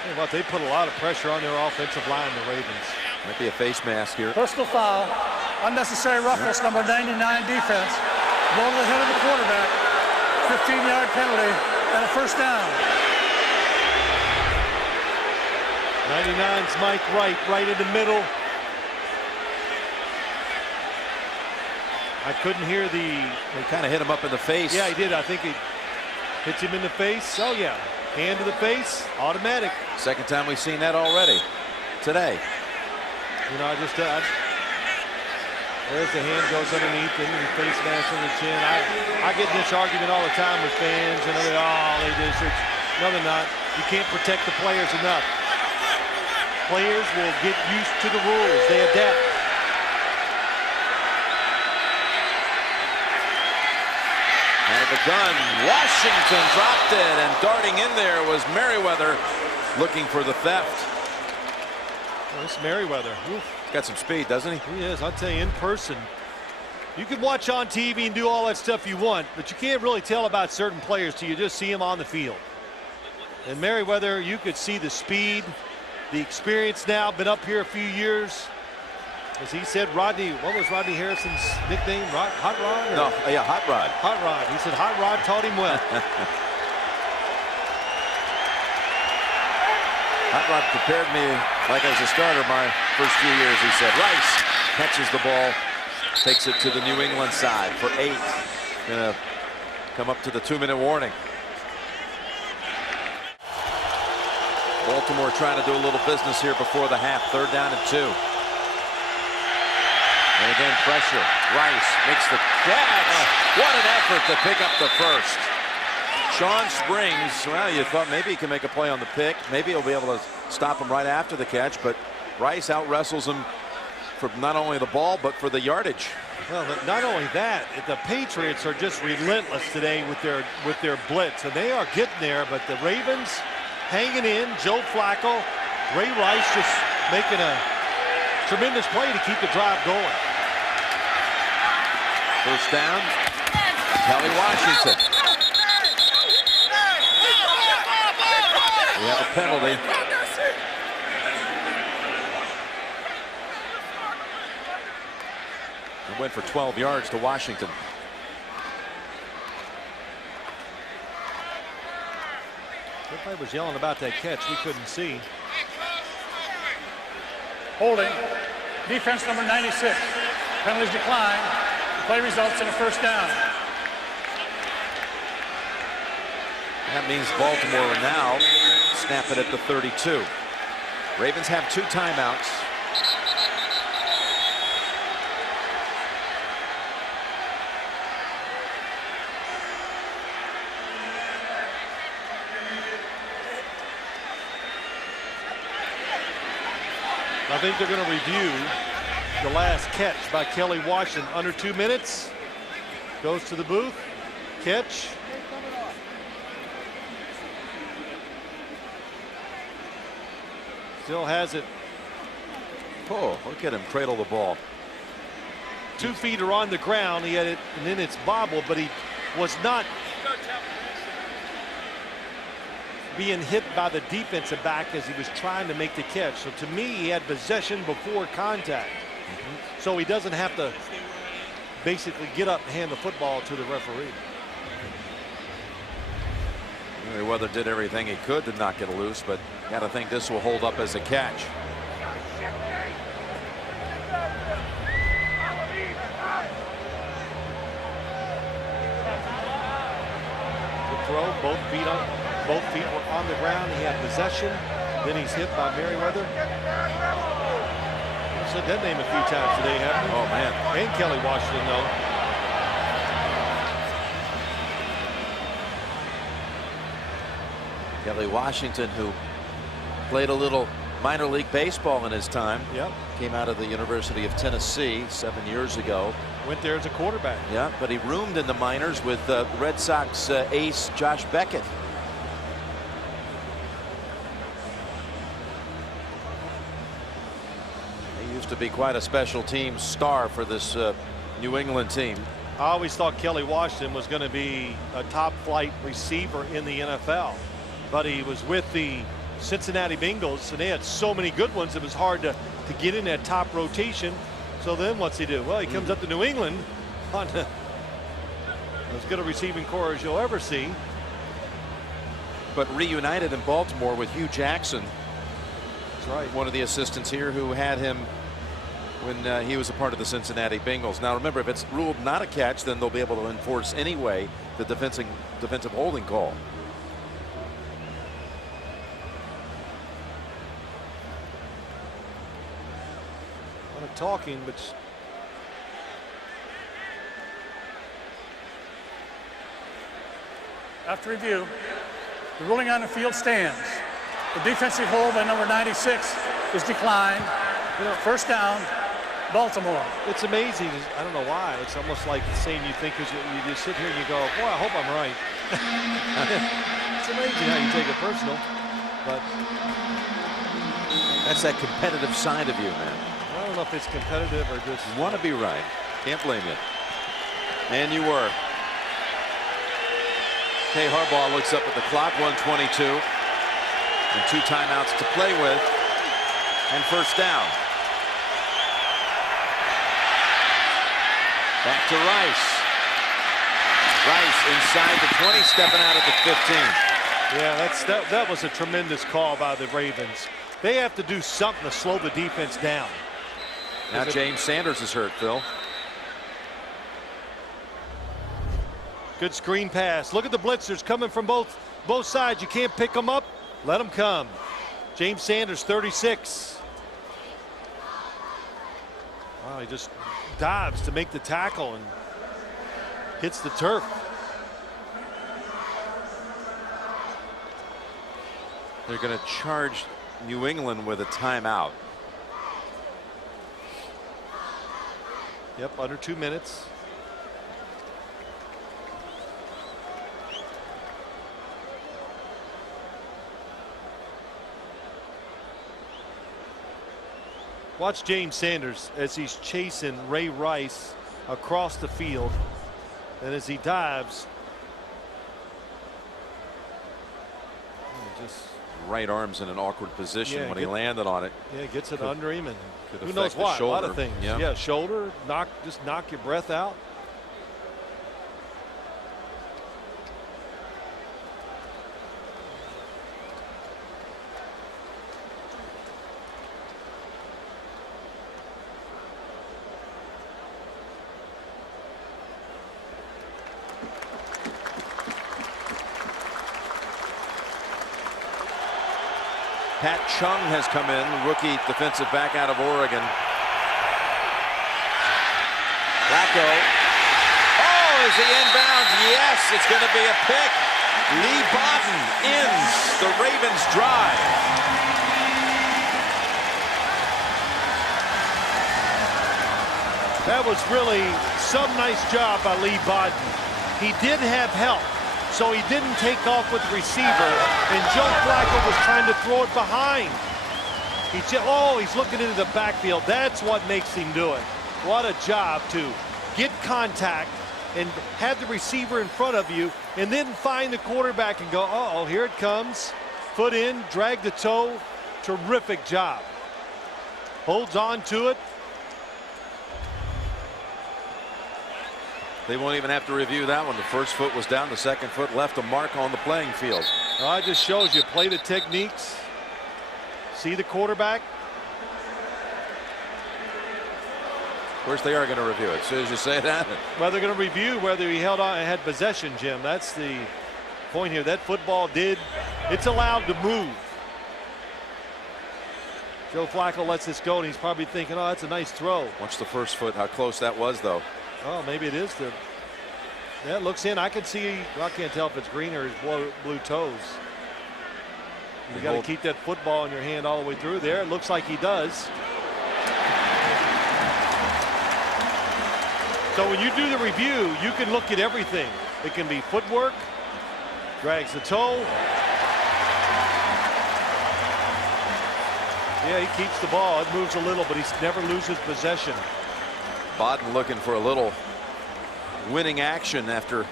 You know what, they put a lot of pressure on their offensive line, the Ravens. Might be a face mask here. Personal foul, unnecessary roughness, number 99 defense. Blow to the head of the quarterback. 15-yard penalty and a first down. 99's Mike Wright, right in the middle. I couldn't hear the... They kind of hit him up in the face. Yeah, he did. I think he hits him in the face. Oh, yeah. Hand to the face, automatic. Second time we've seen that already today. You know, there's the hand goes underneath and the face mask on the chin. I get in this argument all the time with fans, and they're, oh, they do this. No, they're not. You can't protect the players enough. Players will get used to the rules. They adapt. Out of the gun, Washington dropped it, and darting in there was Merriweather looking for the theft. Well, this Merriweather. Oof. He's got some speed, doesn't he? He is. I'll tell you, in person, you can watch on TV and do all that stuff you want, but you can't really tell about certain players till you just see them on the field. And Merriweather, you could see the speed, the experience now, been up here a few years. As he said, Rodney, what was Rodney Harrison's nickname? Hot Rod? No, yeah, Hot Rod. Hot Rod. He said Hot Rod taught him well. Hot Rod prepared me like I was a starter my first few years, he said. Rice catches the ball, takes it to the New England side for 8. Gonna come up to the 2-minute warning. Baltimore trying to do a little business here before the half. 3rd down and 2. And again, pressure. Rice makes the catch. What an effort to pick up the first. Sean Springs, well, you thought maybe he can make a play on the pick. Maybe he'll be able to stop him right after the catch, but Rice out-wrestles him for not only the ball, but for the yardage. Well, not only that, the Patriots are just relentless today with their blitz, and they are getting there, but the Ravens hanging in. Joe Flacco, Ray Rice just making a tremendous play to keep the drive going. First down, Kelly Washington. We have a penalty. It went for 12 yards to Washington. Everybody was yelling about that catch. We couldn't see. Holding. Defense number 96. Penalties decline. The play results in a first down. That means Baltimore will now snap it at the 32. Ravens have 2 timeouts. I think they're going to review the last catch by Kelly Washington. Under 2 minutes. Goes to the booth. Catch. Still has it. Oh, look at him cradle the ball. 2 feet are on the ground. He had it, and then it's bobbled, but he was not being hit by the defensive back as he was trying to make the catch. So to me, he had possession before contact. so he doesn't have to basically get up and hand the football to the referee. Merriweather did everything he could to not get loose, but got to think this will hold up as a catch. Good throw, both feet were on the ground. He had possession. Then he's hit by Merriweather. I've said that name a few times today, haven't we? Oh man. And Kelly Washington, though. Kelly Washington, who played a little minor league baseball in his time. Yep. Came out of the University of Tennessee 7 years ago. Went there as a quarterback. Yeah, but he roomed in the minors with Red Sox ace Josh Beckett. He used to be quite a special team star for this New England team. I always thought Kelly Washington was going to be a top flight receiver in the NFL, but he was with the Cincinnati Bengals, and they had so many good ones it was hard to get in that top rotation. So then what's he do? Well, he comes up to New England on as good a receiving core as you'll ever see. But reunited in Baltimore with Hugh Jackson. That's right. One of the assistants here who had him when he was a part of the Cincinnati Bengals. Now remember, if it's ruled not a catch, then they'll be able to enforce anyway the defensive holding call. Talking, but after review, the ruling on the field stands. The defensive hold by number 96 is declined. First down, Baltimore. It's amazing. I don't know why. It's almost like saying you think you just sit here and you go, boy, I hope I'm right. It's amazing how you take it personal, but that's that competitive side of you, man. I don't know if it's competitive or just you want to be right. Can't blame you. And you were. Hey, Harbaugh looks up at the clock. 1:22 and 2 timeouts to play with, and first down. Back to Rice. Rice inside the 20, stepping out at the 15. Yeah, that was a tremendous call by the Ravens. They have to do something to slow the defense down. Now James Sanders is hurt, Phil. Good screen pass. Look at the blitzers coming from both sides. You can't pick them up. Let them come. James Sanders, 36. Wow, he just dives to make the tackle and hits the turf. They're going to charge New England with a timeout. Yep, under 2 minutes. Watch James Sanders as he's chasing Ray Rice across the field, and as he dives, just right arm's in an awkward position when he landed on it. Yeah, gets it under him, and who affect knows the what? A lot shoulder. of things. Yeah. Yeah, shoulder, just knock your breath out. Pat Chung has come in, rookie defensive back out of Oregon. Flacco. Oh, is he inbounds? Yes, it's going to be a pick. Lee Bodden ends the Ravens drive. That was really some nice job by Lee Bodden. He did have help, so he didn't take off with the receiver, and Joe Flacco was trying to throw it behind. He's looking into the backfield. That's what makes him do it. What a job to get contact and have the receiver in front of you, and then find the quarterback and go, uh-oh, here it comes. Foot in, drag the toe. Terrific job. Holds on to it. They won't even have to review that one. The first foot was down. The second foot left a mark on the playing field. Well, it just shows you play the techniques. See the quarterback. Of course, they are going to review it. As soon as you say that. Well, they're going to review whether he held on and had possession, Jim. That's the point here. That football it's allowed to move. Joe Flacco lets this go, and he's probably thinking, oh, that's a nice throw. Watch the first foot, how close that was, though. Oh, maybe it is. Yeah, it looks in. I can see, well, I can't tell if it's green or his blue toes. You got to keep that football in your hand all the way through there. It looks like he does. So when you do the review, you can look at everything. It can be footwork, drags the toe. Yeah, he keeps the ball. It moves a little, but he never loses possession. Bodden looking for a little winning action after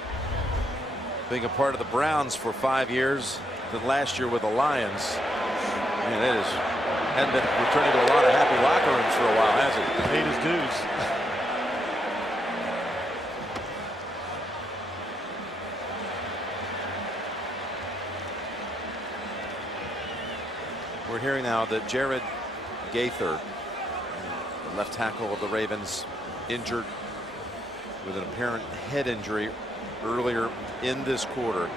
being a part of the Browns for 5 years. Then last year with the Lions. Man, it hadn't been returning to a lot of happy locker rooms for a while, has it? Paid his dues. We're hearing now that Jared Gaither, the left tackle of the Ravens, injured with an apparent head injury earlier in this quarter,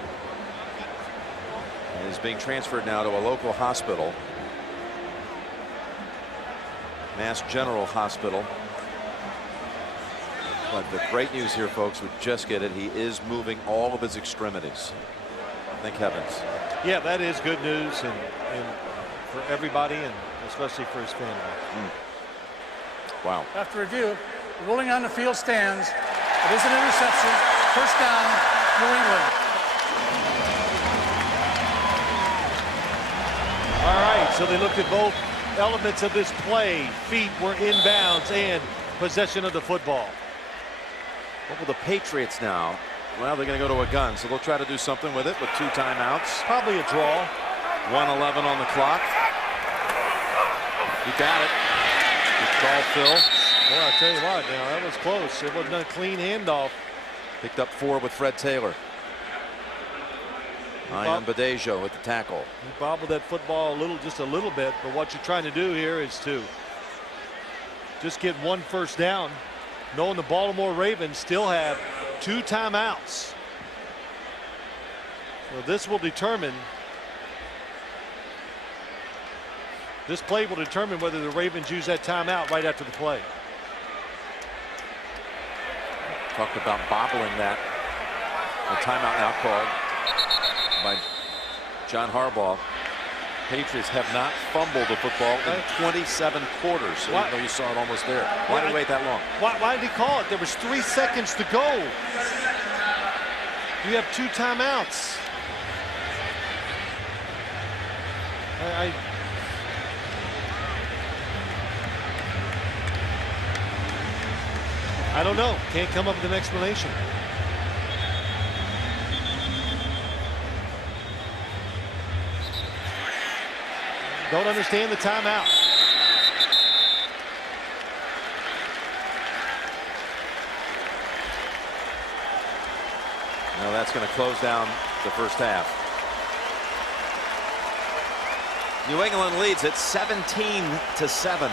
and is being transferred now to a local hospital, Mass General Hospital. But the great news here, folks, we just get it. He is moving all of his extremities. Thank heavens. Yeah, that is good news, and for everybody, and especially for his family. Wow. After review, the ruling on the field stands. It is an interception. First down, New England. All right, so they looked at both elements of this play. Feet were inbounds and possession of the football. What will the Patriots now? Well, they're going to go to a gun, so they'll try to do something with it with 2 timeouts. Probably a draw. 1:11 on the clock. You got it. Good call, Phil. Boy, I'll tell you what, now that was close. It wasn't a clean handoff. Picked up 4 with Fred Taylor. Ian Badejo with the tackle. He bobbled that football just a little bit, but what you're trying to do here is to just get 1 first down, knowing the Baltimore Ravens still have 2 timeouts. So this will determine. This play will determine whether the Ravens use that timeout right after the play. Talked about bobbling that. The timeout now called by John Harbaugh. Patriots have not fumbled the football in 27 quarters. So even though you saw it almost there. Why did he wait that long? Why did he call it? There was 3 seconds to go. You have 2 timeouts. I don't know. Can't come up with an explanation. Don't understand the timeout. Now that's going to close down the first half. New England leads at 17-7.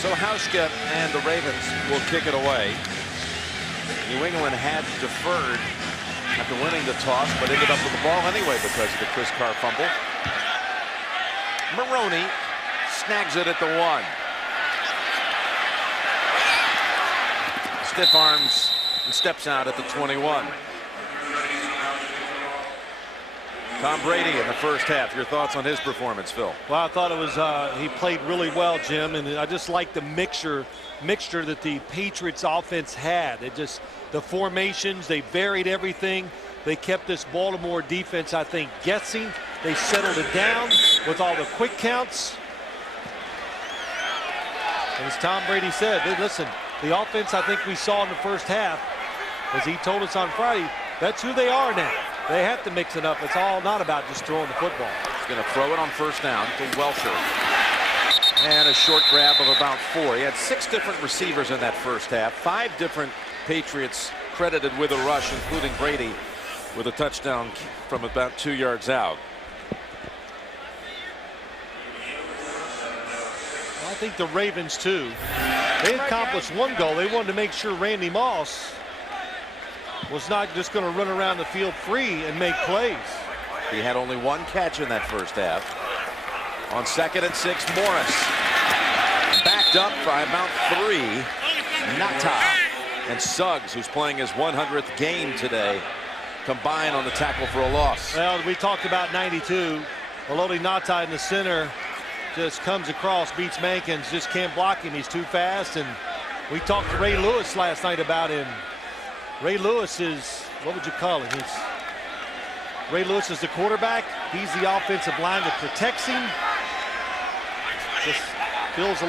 So Hauschka and the Ravens will kick it away. New England had deferred after winning the toss, but ended up with the ball anyway because of the Chris Carr fumble. Maroney snags it at the 1. Stiff arms and steps out at the 21. Tom Brady in the first half. Your thoughts on his performance, Phil? Well, I thought it was he played really well, Jim, and I just like the mixture that the Patriots offense had. The formations, they varied everything. They kept this Baltimore defense, I think, guessing. They settled it down with all the quick counts. And as Tom Brady said, listen, the offense I think we saw in the first half, as he told us on Friday, that's who they are now. They have to mix it up. It's all not about just throwing the football. He's going to throw it on first down to Welcher. And a short grab of about 4. He had 6 different receivers in that first half. 5 different Patriots credited with a rush, including Brady with a touchdown from about 2 yards out. I think the Ravens too. They accomplished one goal. They wanted to make sure Randy Moss was not just going to run around the field free and make plays. He had only 1 catch in that first half. On 2nd and 6, Morris backed up by about 3. Nata and Suggs, who's playing his 100th game today, combine on the tackle for a loss. Well, we talked about 92. Haloti Ngata in the center just comes across, beats Mankins, just can't block him. He's too fast. And we talked to Ray Lewis last night about him. Ray Lewis is, what would you call him? Ray Lewis is the quarterback. He's the offensive line that protects him. Just feels has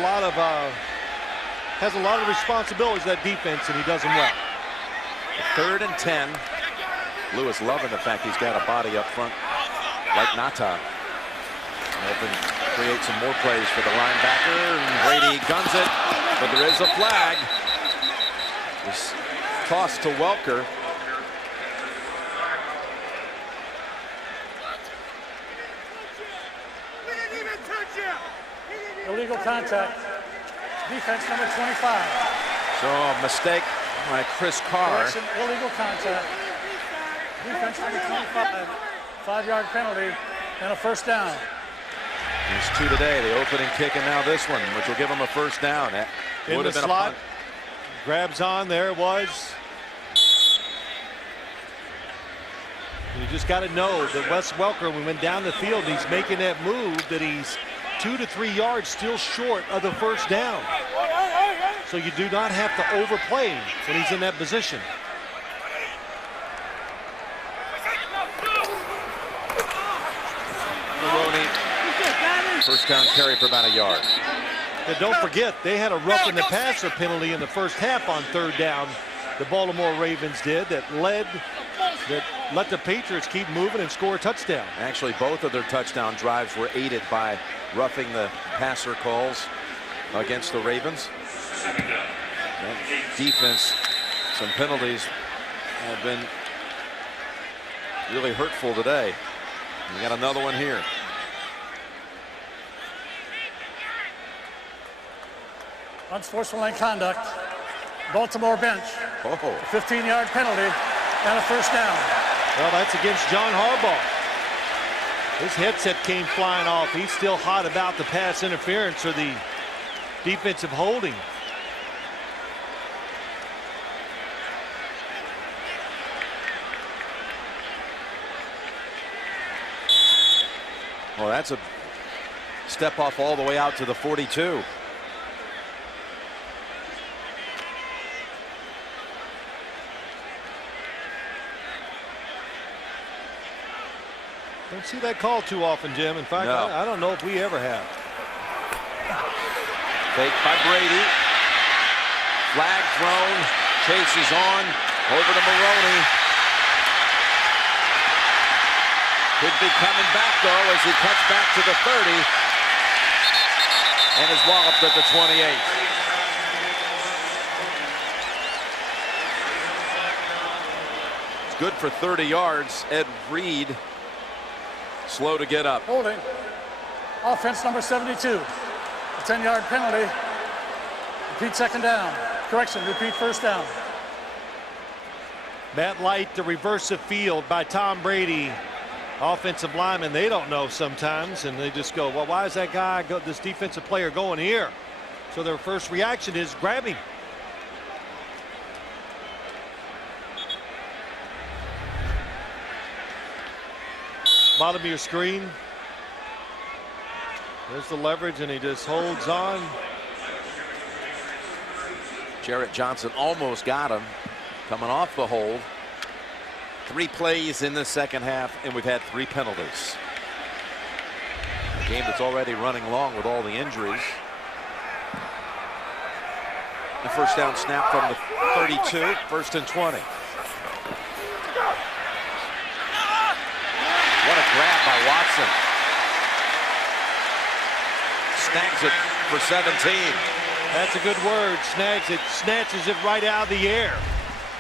a lot of responsibilities, that defense, and he does them well. 3rd and 10. Lewis loving the fact he's got a body up front like Ngata. Hoping to create some more plays for the linebacker. And Brady guns it, but there is a flag. It's tossed to Welker. Illegal contact. Defense number 25. So a mistake by Chris Carr. Correction, illegal contact. Defense number 25. 5-yard penalty and a first down. There's 2 today, the opening kick and now this one, which will give him a first down. That In would the have been slot, a punt. grabs on, there it was. You just got to know that Wes Welker, when we went down the field, he's making that move, that he's 2 to 3 yards still short of the first down. So you do not have to overplay when he's in that position. Maroney, first down carry for about a yard. And don't forget, they had a roughing the passer penalty in the first half on 3rd down. The Baltimore Ravens did that let the Patriots keep moving and score a touchdown. Actually, both of their touchdown drives were aided by roughing the passer calls against the Ravens. That defense, some penalties have been really hurtful today. We got another one here. Unsportsmanlike conduct. Baltimore bench. Oh, 15-yard penalty and a first down. Well, that's against John Harbaugh. His headset came flying off. He's still hot about the pass interference or the defensive holding. well, that's a step off all the way out to the 42. Don't see that call too often, Jim. In fact, No. I don't know if we ever have. Fake by Brady. Flag thrown. Chase is on. Over to Maroney. Could be coming back, though, as he cuts back to the 30. And is walloped at the 28. It's good for 30 yards. Ed Reed slow to get up. Holding. Offense number 72. A 10-yard penalty. Repeat second down. Correction, repeat first down. Matt Light, the reverse of field by Tom Brady. Offensive linemen, they don't know sometimes, and they just go, well, why is that guy, this defensive player, going here? So their first reaction is grab him. Bottom of your screen. There's the leverage, and he just holds on. Jarrett Johnson almost got him coming off the hold. 3 plays in the second half, and we've had 3 penalties. A game that's already running long with all the injuries. The first down snap from the 32, 1st and 20. What a grab by Watson. Snags it for 17. That's a good word. Snags it, snatches it right out of the air.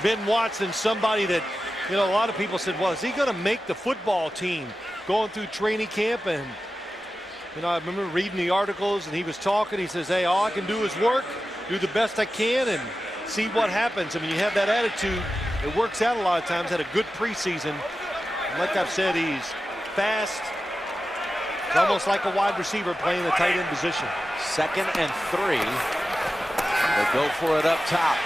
Ben Watson, somebody that, you know, a lot of people said, well, is he going to make the football team going through training camp? And, you know, I remember reading the articles and he was talking. He says, hey, all I can do is work, do the best I can, and see what happens. I mean, you have that attitude. It works out a lot of times. Had a good preseason. And like I've said, he's fast. It's almost like a wide receiver playing the tight end position. 2nd and 3. They go for it up top.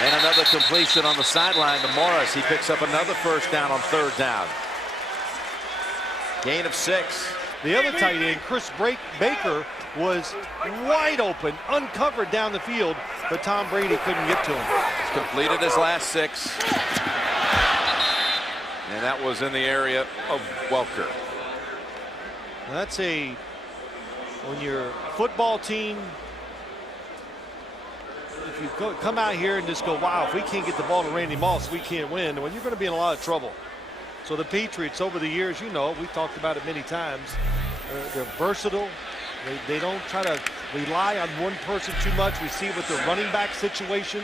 And another completion on the sideline to Morris. He picks up another first down on 3rd down. Gain of 6. The other tight end, Chris Baker, was wide open, uncovered down the field, but Tom Brady couldn't get to him. He's completed his last 6. And that was in the area of Welker. Now that's when your football team, if you come out here and just go, wow, if we can't get the ball to Randy Moss, we can't win, well, you're going to be in a lot of trouble. So the Patriots, over the years, you know, we've talked about it many times, they're versatile. They don't try to rely on one person too much. We see it with the running back situation.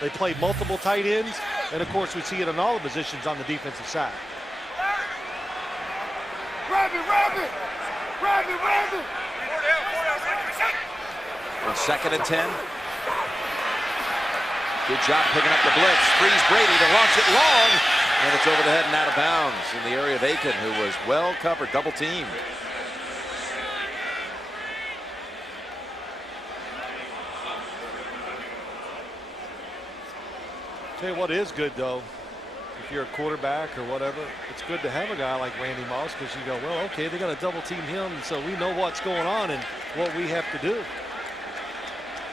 They play multiple tight ends. And, of course, we see it on all the positions on the defensive side. Rabbit! On 2nd and 10. Good job picking up the blitz. Frees Brady to launch it long. And it's over the head and out of bounds in the area of Aiken, who was well covered, double teamed. Tell you what is good, though, if you're a quarterback or whatever, it's good to have a guy like Randy Moss, because you go, well, okay, they're going to double team him, so we know what's going on and what we have to do.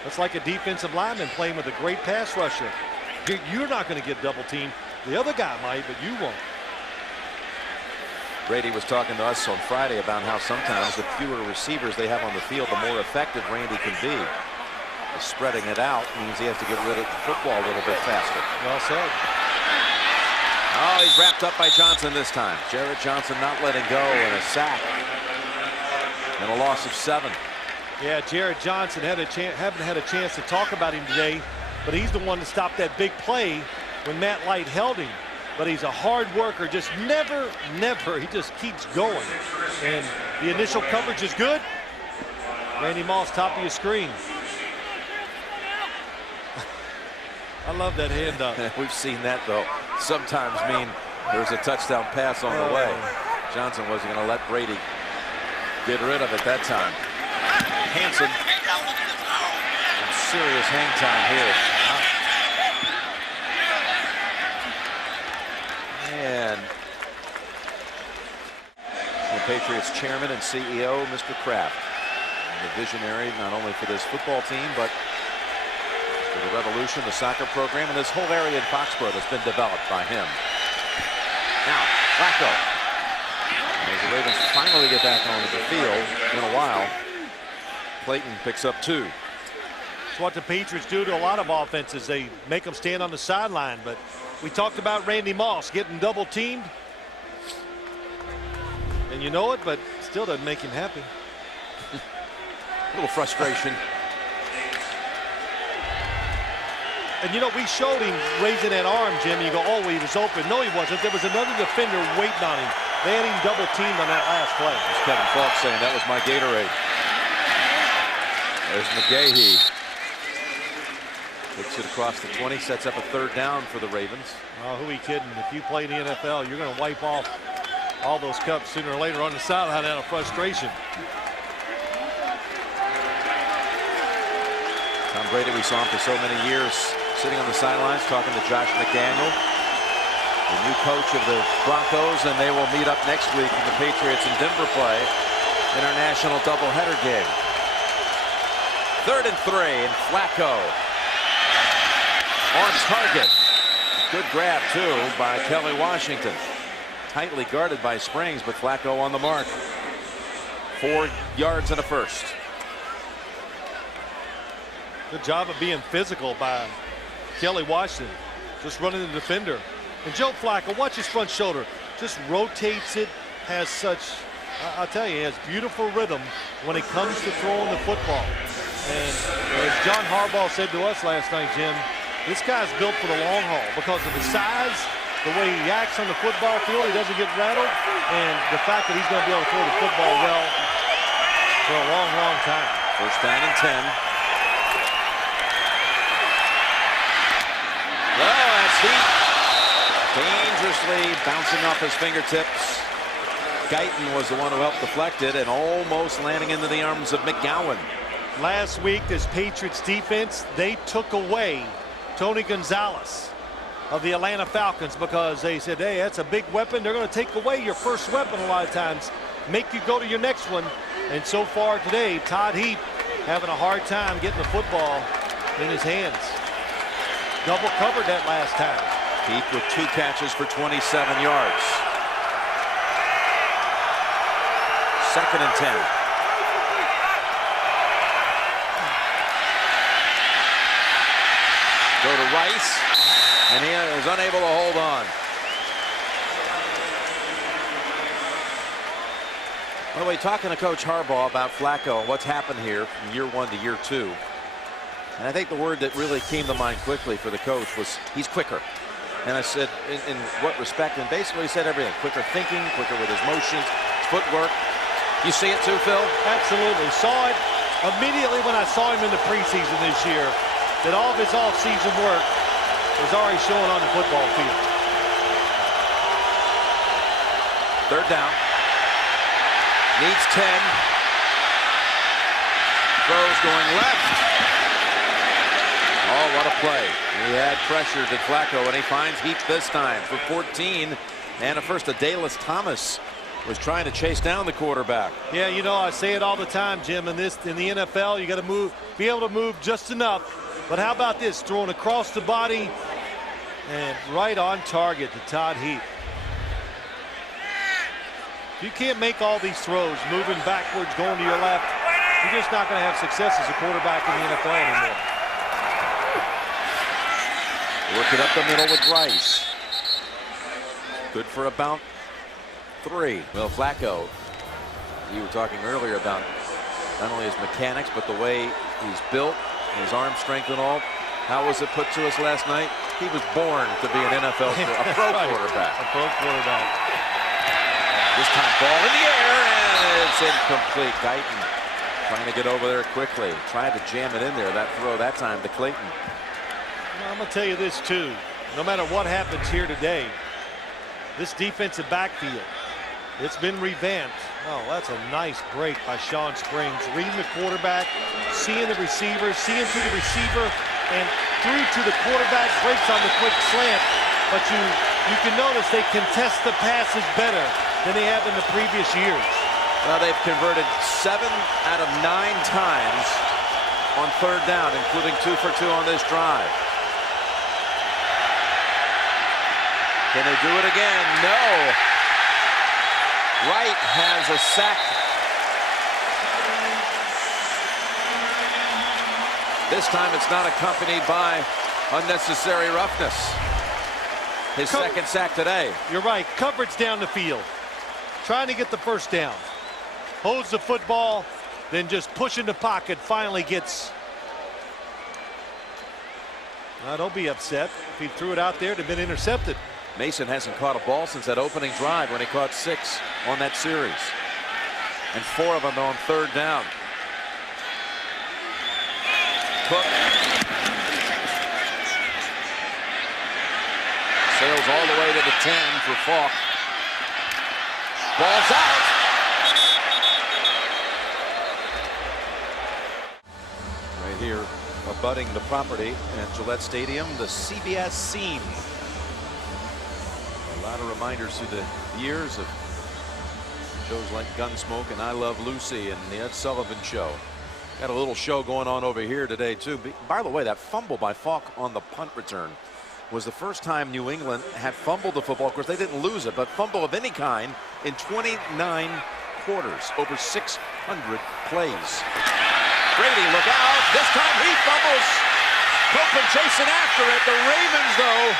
It's like a defensive lineman playing with a great pass rusher. You're not going to get double teamed. The other guy might, but you won't. Brady was talking to us on Friday about how sometimes the fewer receivers they have on the field, the more effective Randy can be. Spreading it out means he has to get rid of the football a little bit faster. Well said. Oh, he's wrapped up by Johnson this time. Jarrett Johnson not letting go, and a sack. And a loss of 7. Yeah, Jarrett Johnson haven't had a chance to talk about him today, but he's the one to stop that big play when Matt Light held him. But he's a hard worker, just never, he just keeps going. And the initial coverage is good. Randy Moss, top of your screen. I love that hand up. We've seen that, though, sometimes mean there's a touchdown pass on the way. Johnson wasn't going to let Brady get rid of it that time. Hanson, some serious hang time here. And the Patriots chairman and CEO, Mr. Kraft, the visionary not only for this football team, but for the Revolution, the soccer program, and this whole area in Foxborough that's been developed by him. Now, Flacco. As the Ravens finally get back onto the field in a while, Clayton picks up 2. It's what the Patriots do to a lot of offenses. They make them stand on the sideline. But we talked about Randy Moss getting double teamed. And you know it, but still doesn't make him happy. A little frustration. And, you know, we showed him raising that arm, Jim. You go, oh, he was open. No, he wasn't. There was another defender waiting on him. They had him double teamed on that last play. There's Kevin Falk saying that was my Gatorade. There's McGahee. Takes it across the 20, sets up a 3rd down for the Ravens. Oh, who are you kidding? If you play in the NFL, you're going to wipe off all those cups sooner or later on the sideline out of frustration. Tom Brady, we saw him for so many years sitting on the sidelines talking to Josh McDaniel, the new coach of the Broncos, and they will meet up next week when the Patriots and Denver play in our national doubleheader game. 3rd and 3, and Flacco on target. Good grab, too, by Kelly Washington. Tightly guarded by Springs, but Flacco on the mark. 4 yards and a first. Good job of being physical by Kelly Washington. Just running the defender. And Joe Flacco, watch his front shoulder. Just rotates it, has such I'll tell you, he has beautiful rhythm when it comes to throwing the football. And as John Harbaugh said to us last night, Jim, this guy's built for the long haul because of his size, the way he acts on the football field, he doesn't get rattled, and the fact that he's going to be able to throw the football well for a long, long time. First down and 10. Oh, that's heat. Dangerously bouncing off his fingertips. Guyton was the one who helped deflect it and almost landing into the arms of McGowan. Last week, this Patriots defense, they took away Tony Gonzalez of the Atlanta Falcons because they said, hey, that's a big weapon. They're going to take away your first weapon a lot of times, make you go to your next one. And so far today, Todd Heap having a hard time getting the football in his hands. Double covered that last time. Heap with 2 catches for 27 yards. Second and 10. Go to Rice, and he is unable to hold on. By the way, talking to Coach Harbaugh about Flacco and what's happened here from year 1 to year 2. And I think the word that really came to mind quickly for the coach was he's quicker. And I said, in what respect? And basically he said everything. Quicker thinking, quicker with his motions, footwork. You see it too, Phil? Absolutely. Saw it immediately when I saw him in the preseason this year, that all of his off-season work was already showing on the football field. Third down. Needs 10. Throws going left. Oh, what a play. He had pressure to Flacco, and he finds Heap this time for 14. And at first, Adalys Thomas was trying to chase down the quarterback. Yeah, you know, I say it all the time, Jim, in the NFL, you got to be able to move just enough. But how about this, throwing across the body and right on target to Todd Heap. You can't make all these throws moving backwards, going to your left. You're just not going to have success as a quarterback in the NFL anymore. Work it up the middle with Rice. Good for about 3. Well, Flacco, you were talking earlier about not only his mechanics, but the way he's built, his arm strength and all. How was it put to us last night? He was born to be an NFL, a pro quarterback. A pro quarterback. This time ball in the air, and it's incomplete. Guyton trying to get over there quickly. Tried to jam it in there. That throw that time to Clayton. Well, I'm going to tell you this, too. No matter what happens here today, this defensive backfield, it's been revamped. Oh, that's a nice break by Sean Springs. Reading the quarterback, seeing the receiver, seeing through the receiver, and through to the quarterback, breaks on the quick slant. But you can notice they contest the passes better than they have in the previous years. Well, they've converted 7 out of 9 times on third down, including 2 for 2 on this drive. Can they do it again? No. Wright has a sack. This time it's not accompanied by unnecessary roughness. His second sack today. You're right. Coverage down the field. Trying to get the first down. Holds the football, then just pushing the pocket. Finally gets. Now, don't be upset. If he threw it out there, it'd have been intercepted. Mason hasn't caught a ball since that opening drive when he caught 6 on that series. And 4 of them on third down. Cook sails all the way to the 10 for Falk. Ball's out. Right here, abutting the property at Gillette Stadium, the CBS scene. A lot of reminders through the years of shows like Gunsmoke and I Love Lucy and the Ed Sullivan Show. Got a little show going on over here today too. By the way, that fumble by Falk on the punt return was the first time New England had fumbled the football. Of course, they didn't lose it, but fumble of any kind in 29 quarters, over 600 plays. Brady, look out. This time he fumbles. Copeland chasing after it. The Ravens, though,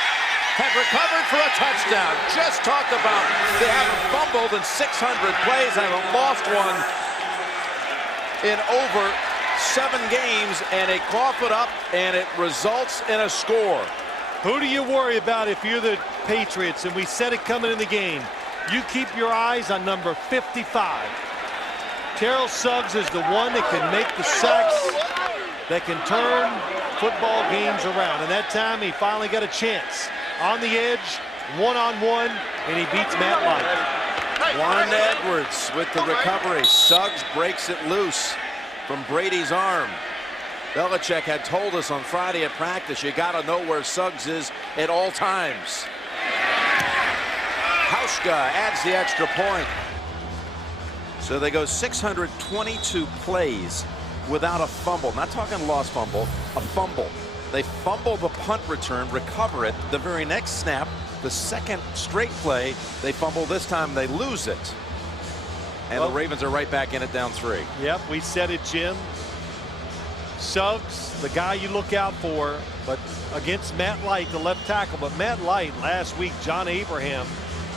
had recovered for a touchdown. Just talked about they haven't fumbled in 600 plays, haven't lost one in over 7 games, and they cough it up, and it results in a score. Who do you worry about if you're the Patriots? And we said it coming in the game. You keep your eyes on number 55. Terrell Suggs is the one that can make the sacks, that can turn football games around. And that time he finally got a chance. On the edge, one-on-one, and he beats Matt Light. Juan Edwards with the recovery. Suggs breaks it loose from Brady's arm. Belichick had told us on Friday at practice, you got to know where Suggs is at all times. Hauschka adds the extra point. So they go 622 plays without a fumble. Not talking lost fumble, a fumble. They fumble the punt return, recover it. The very next snap, the second straight play, they fumble. This time they lose it. And the Ravens are right back in it, down 3. Yep, we said it, Jim. Suggs, the guy you look out for, but against Matt Light, the left tackle. But Matt Light, last week, John Abraham,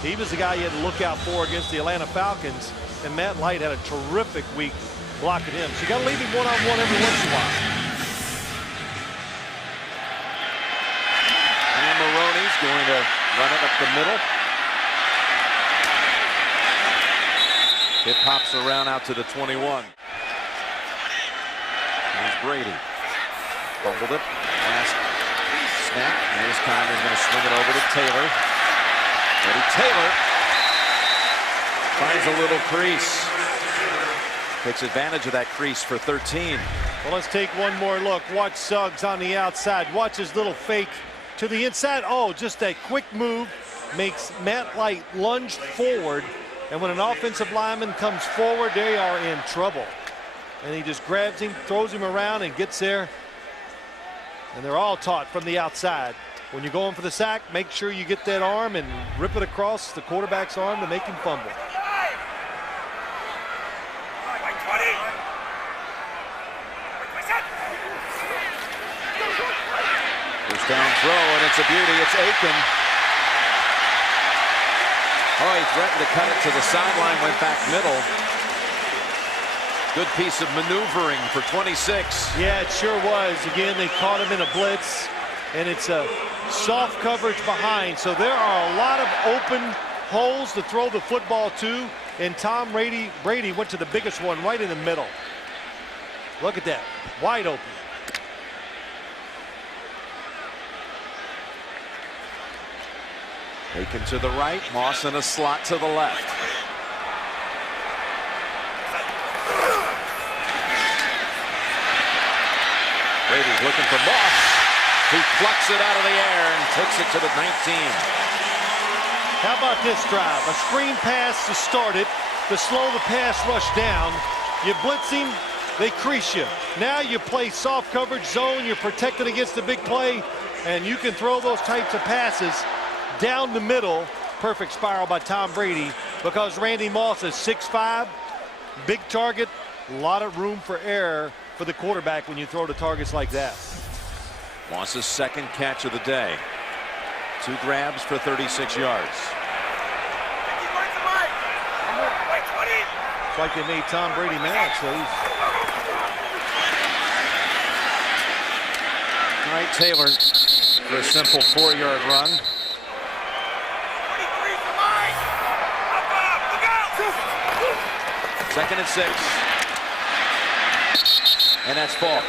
he was the guy you had to look out for against the Atlanta Falcons. And Matt Light had a terrific week blocking him. So you got to leave him one-on-one every once in a while. And Maroney's going to run it up the middle. It pops around out to the 21. Here's Brady. Fumbled it. Last snap. And this time he's going to swing it over to Taylor. Eddie Taylor finds a little crease. Takes advantage of that crease for 13. Well, let's take one more look. Watch Suggs on the outside. Watch his little fake to the inside. Oh, just a quick move makes Matt Light lunge forward. And when an offensive lineman comes forward, they are in trouble. And he just grabs him, throws him around, and gets there. And they're all taught from the outside. When you're going for the sack, make sure you get that arm and rip it across the quarterback's arm to make him fumble. First down throw, and it's a beauty. It's Aiken. Oh, he threatened to cut it to the sideline, went back middle. Good piece of maneuvering for 26. Yeah, it sure was. Again, they caught him in a blitz, and it's a soft coverage behind. So there are a lot of open holes to throw the football to, and Tom Brady went to the biggest one right in the middle. Look at that, wide open. Aiken to the right, Moss in a slot to the left. Brady's looking for Moss. He plucks it out of the air and takes it to the 19. How about this drive? A screen pass to start it, to slow the pass rush down. You blitz him, they crease you. Now you play soft coverage zone, you're protected against the big play, and you can throw those types of passes down the middle. Perfect spiral by Tom Brady, because Randy Moss is 6'5", big target, a lot of room for error for the quarterback when you throw to targets like that. Moss's second catch of the day. 2 grabs for 36 yards. It's like they made Tom Brady mad, so he's... All right, Taylor for a simple 4-yard run. Second and 6. And that's Falk.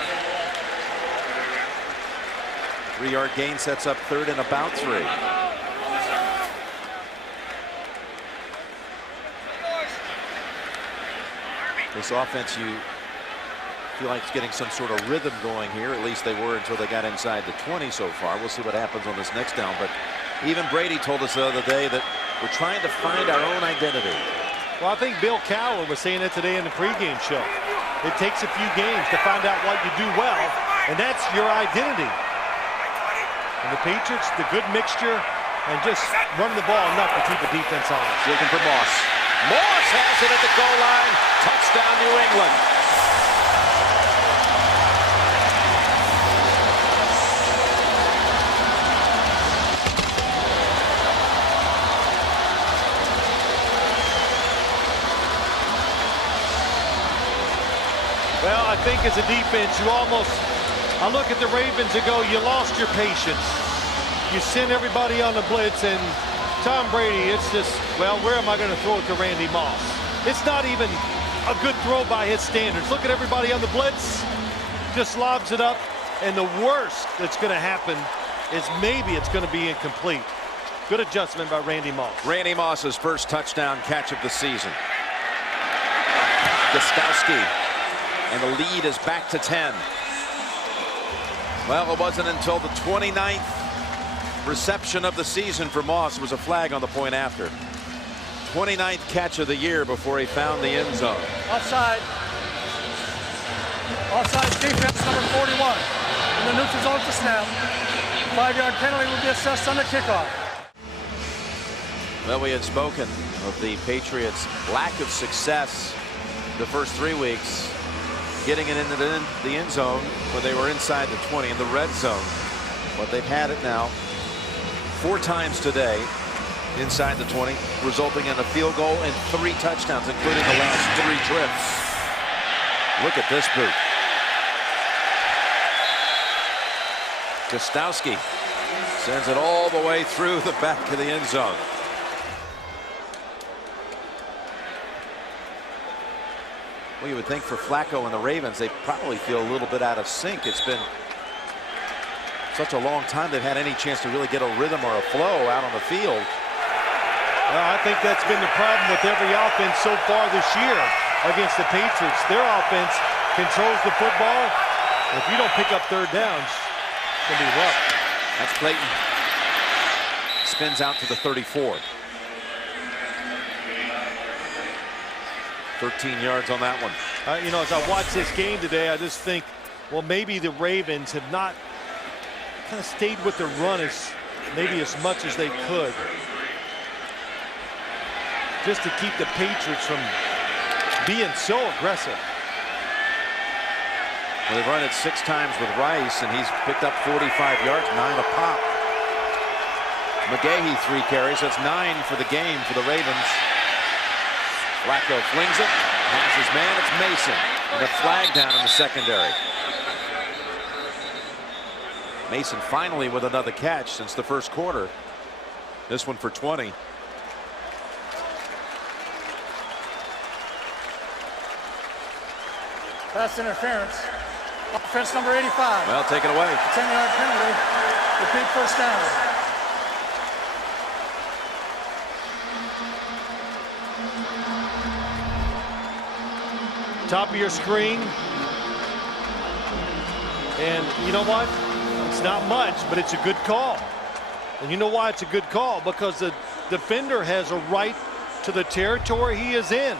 3-yard gain sets up third and about 3. This offense, you feel like it's getting some sort of rhythm going here. At least they were until they got inside the 20 so far. We'll see what happens on this next down. But even Brady told us the other day that we're trying to find our own identity. Well, I think Bill Cowher was saying it today in the pregame show. It takes a few games to find out what you do well, and that's your identity. And the Patriots, the good mixture, and just running the ball enough to keep the defense on. Looking for Moss. Moss has it at the goal line. Touchdown, New England. think as a defense, I look at the Ravens and go, you lost your patience. You send everybody on the blitz, and Tom Brady, it's just, well, where am I going to throw it to Randy Moss? It's not even a good throw by his standards. Look at everybody on the blitz, just lobs it up, and the worst that's going to happen is maybe it's going to be incomplete. Good adjustment by Randy Moss. Randy Moss's first touchdown catch of the season. Gostkowski, and the lead is back to 10. Well, it wasn't until the 29th reception of the season for Moss. It was a flag on the point after. 29th catch of the year before he found the end zone. Offside. Offside defense, number 41. In the neutral zone to snap. 5-yard penalty will be assessed on the kickoff. Well, we had spoken of the Patriots' lack of success the first 3 weeks, getting it into the end zone when they were inside the 20 in the red zone. But they've had it now 4 times today inside the 20, resulting in a field goal and 3 touchdowns, including the last 3 trips. Look at this boot. Gostkowski sends it all the way through the back of the end zone. Well, you would think for Flacco and the Ravens, they probably feel a little bit out of sync. It's been such a long time they've had any chance to really get a rhythm or a flow out on the field. Well, I think that's been the problem with every offense so far this year against the Patriots. Their offense controls the football. If you don't pick up third downs, it's going to be rough. That's Clayton. Spins out to the 34. 13 yards on that one. You know, as I watch this game today, I just think, well, maybe the Ravens have not kind of stayed with their run as much as they could, just to keep the Patriots from being so aggressive. Well, they've run it 6 times with Rice, and he's picked up 45 yards, 9 a pop. McGahee 3 carries. That's 9 for the game for the Ravens. Flacco flings it, has his man, it's Mason, and a flag down in the secondary. Mason finally with another catch since the first quarter. This one for 20. Pass interference. Offense number 85. Well, take it away. 10-yard penalty. Repeat first down. Top of your screen, and you know what, it's not much, but it's a good call. And you know why it's a good call? Because the defender has a right to the territory he is in.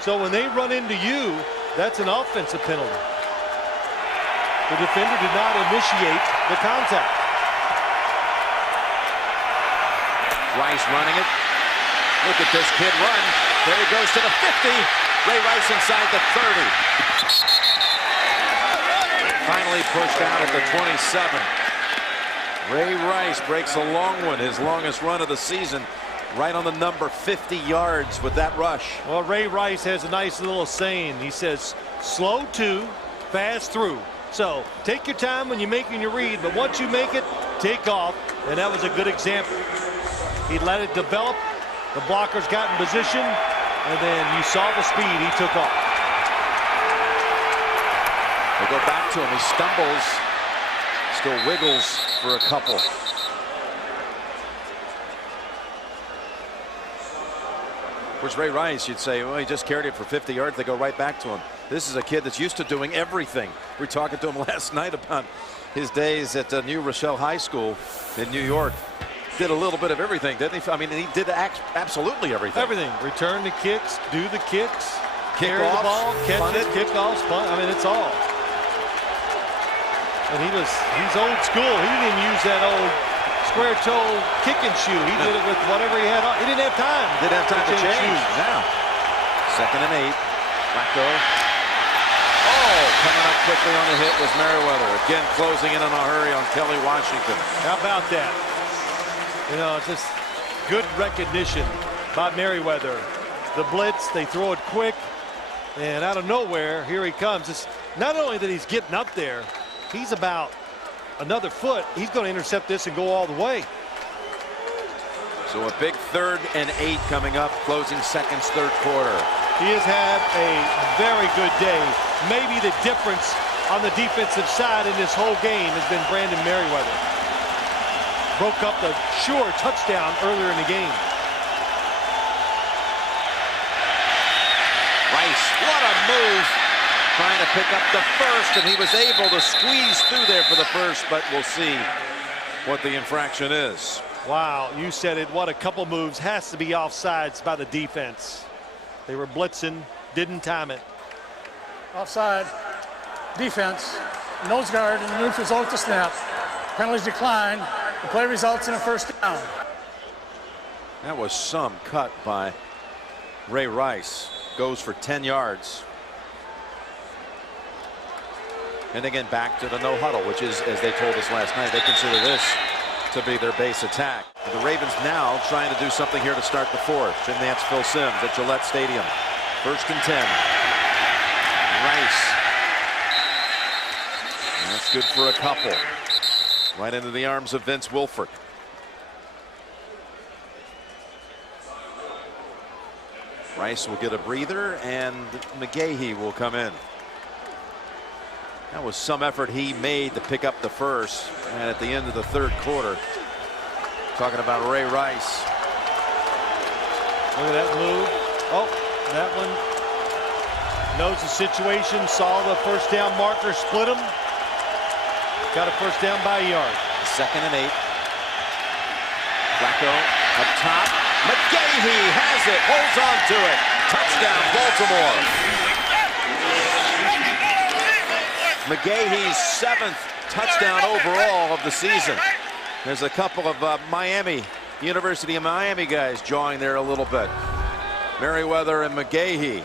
So when they run into you, that's an offensive penalty. The defender did not initiate the contact. Rice running it. Look at this kid run. There he goes to the 50. Ray Rice inside the 30. Finally pushed out at the 27. Ray Rice breaks a long one, his longest run of the season, right on the number 50 yards with that rush. Well, Ray Rice has a nice little saying. He says, slow to, fast through. So take your time when you're making your read, but once you make it, take off. And that was a good example. He let it develop. The blockers got in position, and then you saw the speed he took off. They go back to him. He stumbles, still wiggles for a couple. Of course, Ray Rice, you'd say, well, he just carried it for 50 yards. They go right back to him. This is a kid that's used to doing everything. We were talking to him last night about his days at New Rochelle High School in New York. Did a little bit of everything, didn't he? I mean, he did absolutely everything. Everything. Return the kicks, do the kicks, carry Kickoffs, the ball, catch it, kickoffs, punt. I mean, it's all. And he's old school. He didn't even use that old square toe kick and shoe. He did it with whatever he had on. He didn't have time. Didn't have time to change. shoes. Now, 2nd and 8. Flacco. Oh, coming up quickly on the hit was Merriweather. Again, closing in on a hurry on Kelly Washington. How about that? You know, it's just good recognition by Merriweather. The blitz, they throw it quick, and out of nowhere, here he comes. not only that he's getting up there, he's about another foot. He's going to intercept this and go all the way. So a big 3rd and 8 coming up, closing seconds, 3rd quarter. He has had a very good day. Maybe the difference on the defensive side in this whole game has been Brandon Merriweather. Broke up the sure touchdown earlier in the game. Rice, what a move. Trying to pick up the first, and he was able to squeeze through there for the first, but we'll see what the infraction is. Wow, you said it. What a couple moves. Has to be offsides by the defense. They were blitzing, didn't time it. Offside. Defense. Nose guard and the move result to snap. Penalties decline. The play results in a first down. That was some cut by Ray Rice. Goes for 10 yards. And again, back to the no huddle, which is, as they told us last night, they consider this to be their base attack. The Ravens now trying to do something here to start the 4th. Jim Nantz, Phil Simms at Gillette Stadium. 1st and 10. Rice. That's good for a couple. Right into the arms of Vince Wilfork. Rice will get a breather, and McGahee will come in. That was some effort he made to pick up the first, and at the end of the 3rd quarter, talking about Ray Rice. Look at that move. Oh, that one knows the situation, saw the first down marker, split him. Got a first down by a yard. 2nd and 8. Flacco up top. McGahee has it, holds on to it. Touchdown, Baltimore. McGahee's 7th touchdown overall of the season. There's a couple of University of Miami guys jawing there a little bit. Merriweather and McGahee.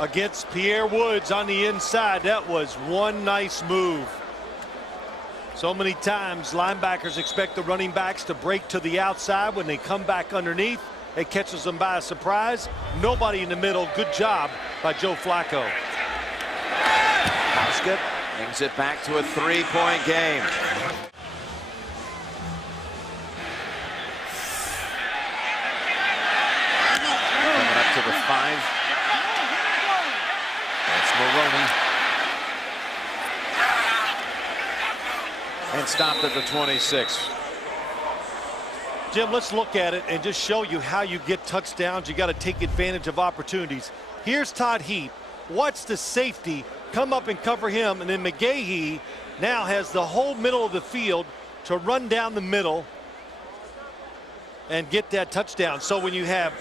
Against Pierre Woods on the inside. That was one nice move. So many times linebackers expect the running backs to break to the outside. When they come back underneath, it catches them by a surprise. Nobody in the middle. Good job by Joe Flacco. Hauskett brings it back to a 3-point game. Coming up to the 5. That's Maroney. And stopped at the 26. Jim, let's look at it and just show you how you get touchdowns. You got to take advantage of opportunities. Here's Todd Heap. Watch the safety come up and cover him, and then McGahee now has the whole middle of the field to run down the middle and get that touchdown. So when you have,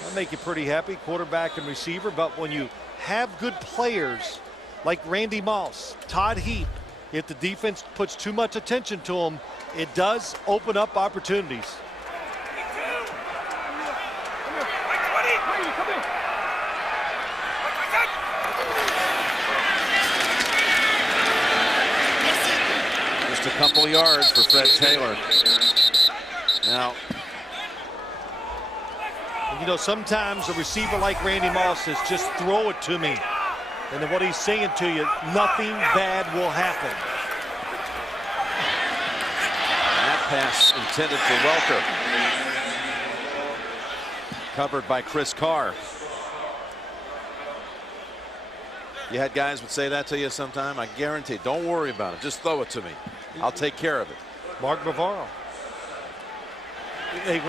that'll make you pretty happy, quarterback and receiver, but when you have good players like Randy Moss, Todd Heap, if the defense puts too much attention to him, it does open up opportunities. Just a couple yards for Fred Taylor. Now, you know, sometimes a receiver like Randy Moss says, just throw it to me. And then what he's saying to you, nothing bad will happen. That pass intended for Welker. Covered by Chris Carr. You had guys would say that to you sometime. I guarantee. Don't worry about it. Just throw it to me. I'll take care of it. Mark Bavaro. Hey,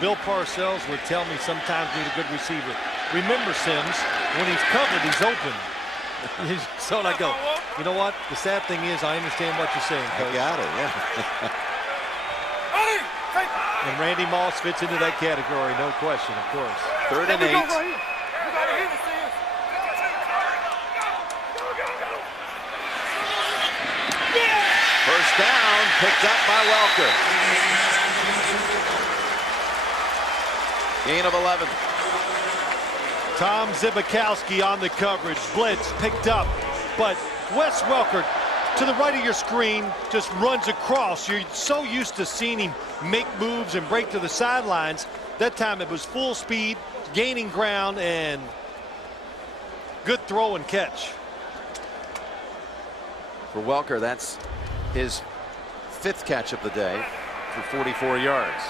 Bill Parcells would tell me sometimes he's a good receiver. Remember, Simms, when he's covered, he's open. So I go, you know what? The sad thing is, I understand what you're saying, Coach. I got it, yeah. And Randy Moss fits into that category, no question, of course. 3rd and 8. First down, picked up by Welker. Gain of 11. Tom Zibikowski on the coverage. Blitz picked up, but Wes Welker to the right of your screen just runs across. You're so used to seeing him make moves and break to the sidelines. That time it was full speed, gaining ground, and good throw and catch. For Welker, that's his 5th catch of the day for 44 yards.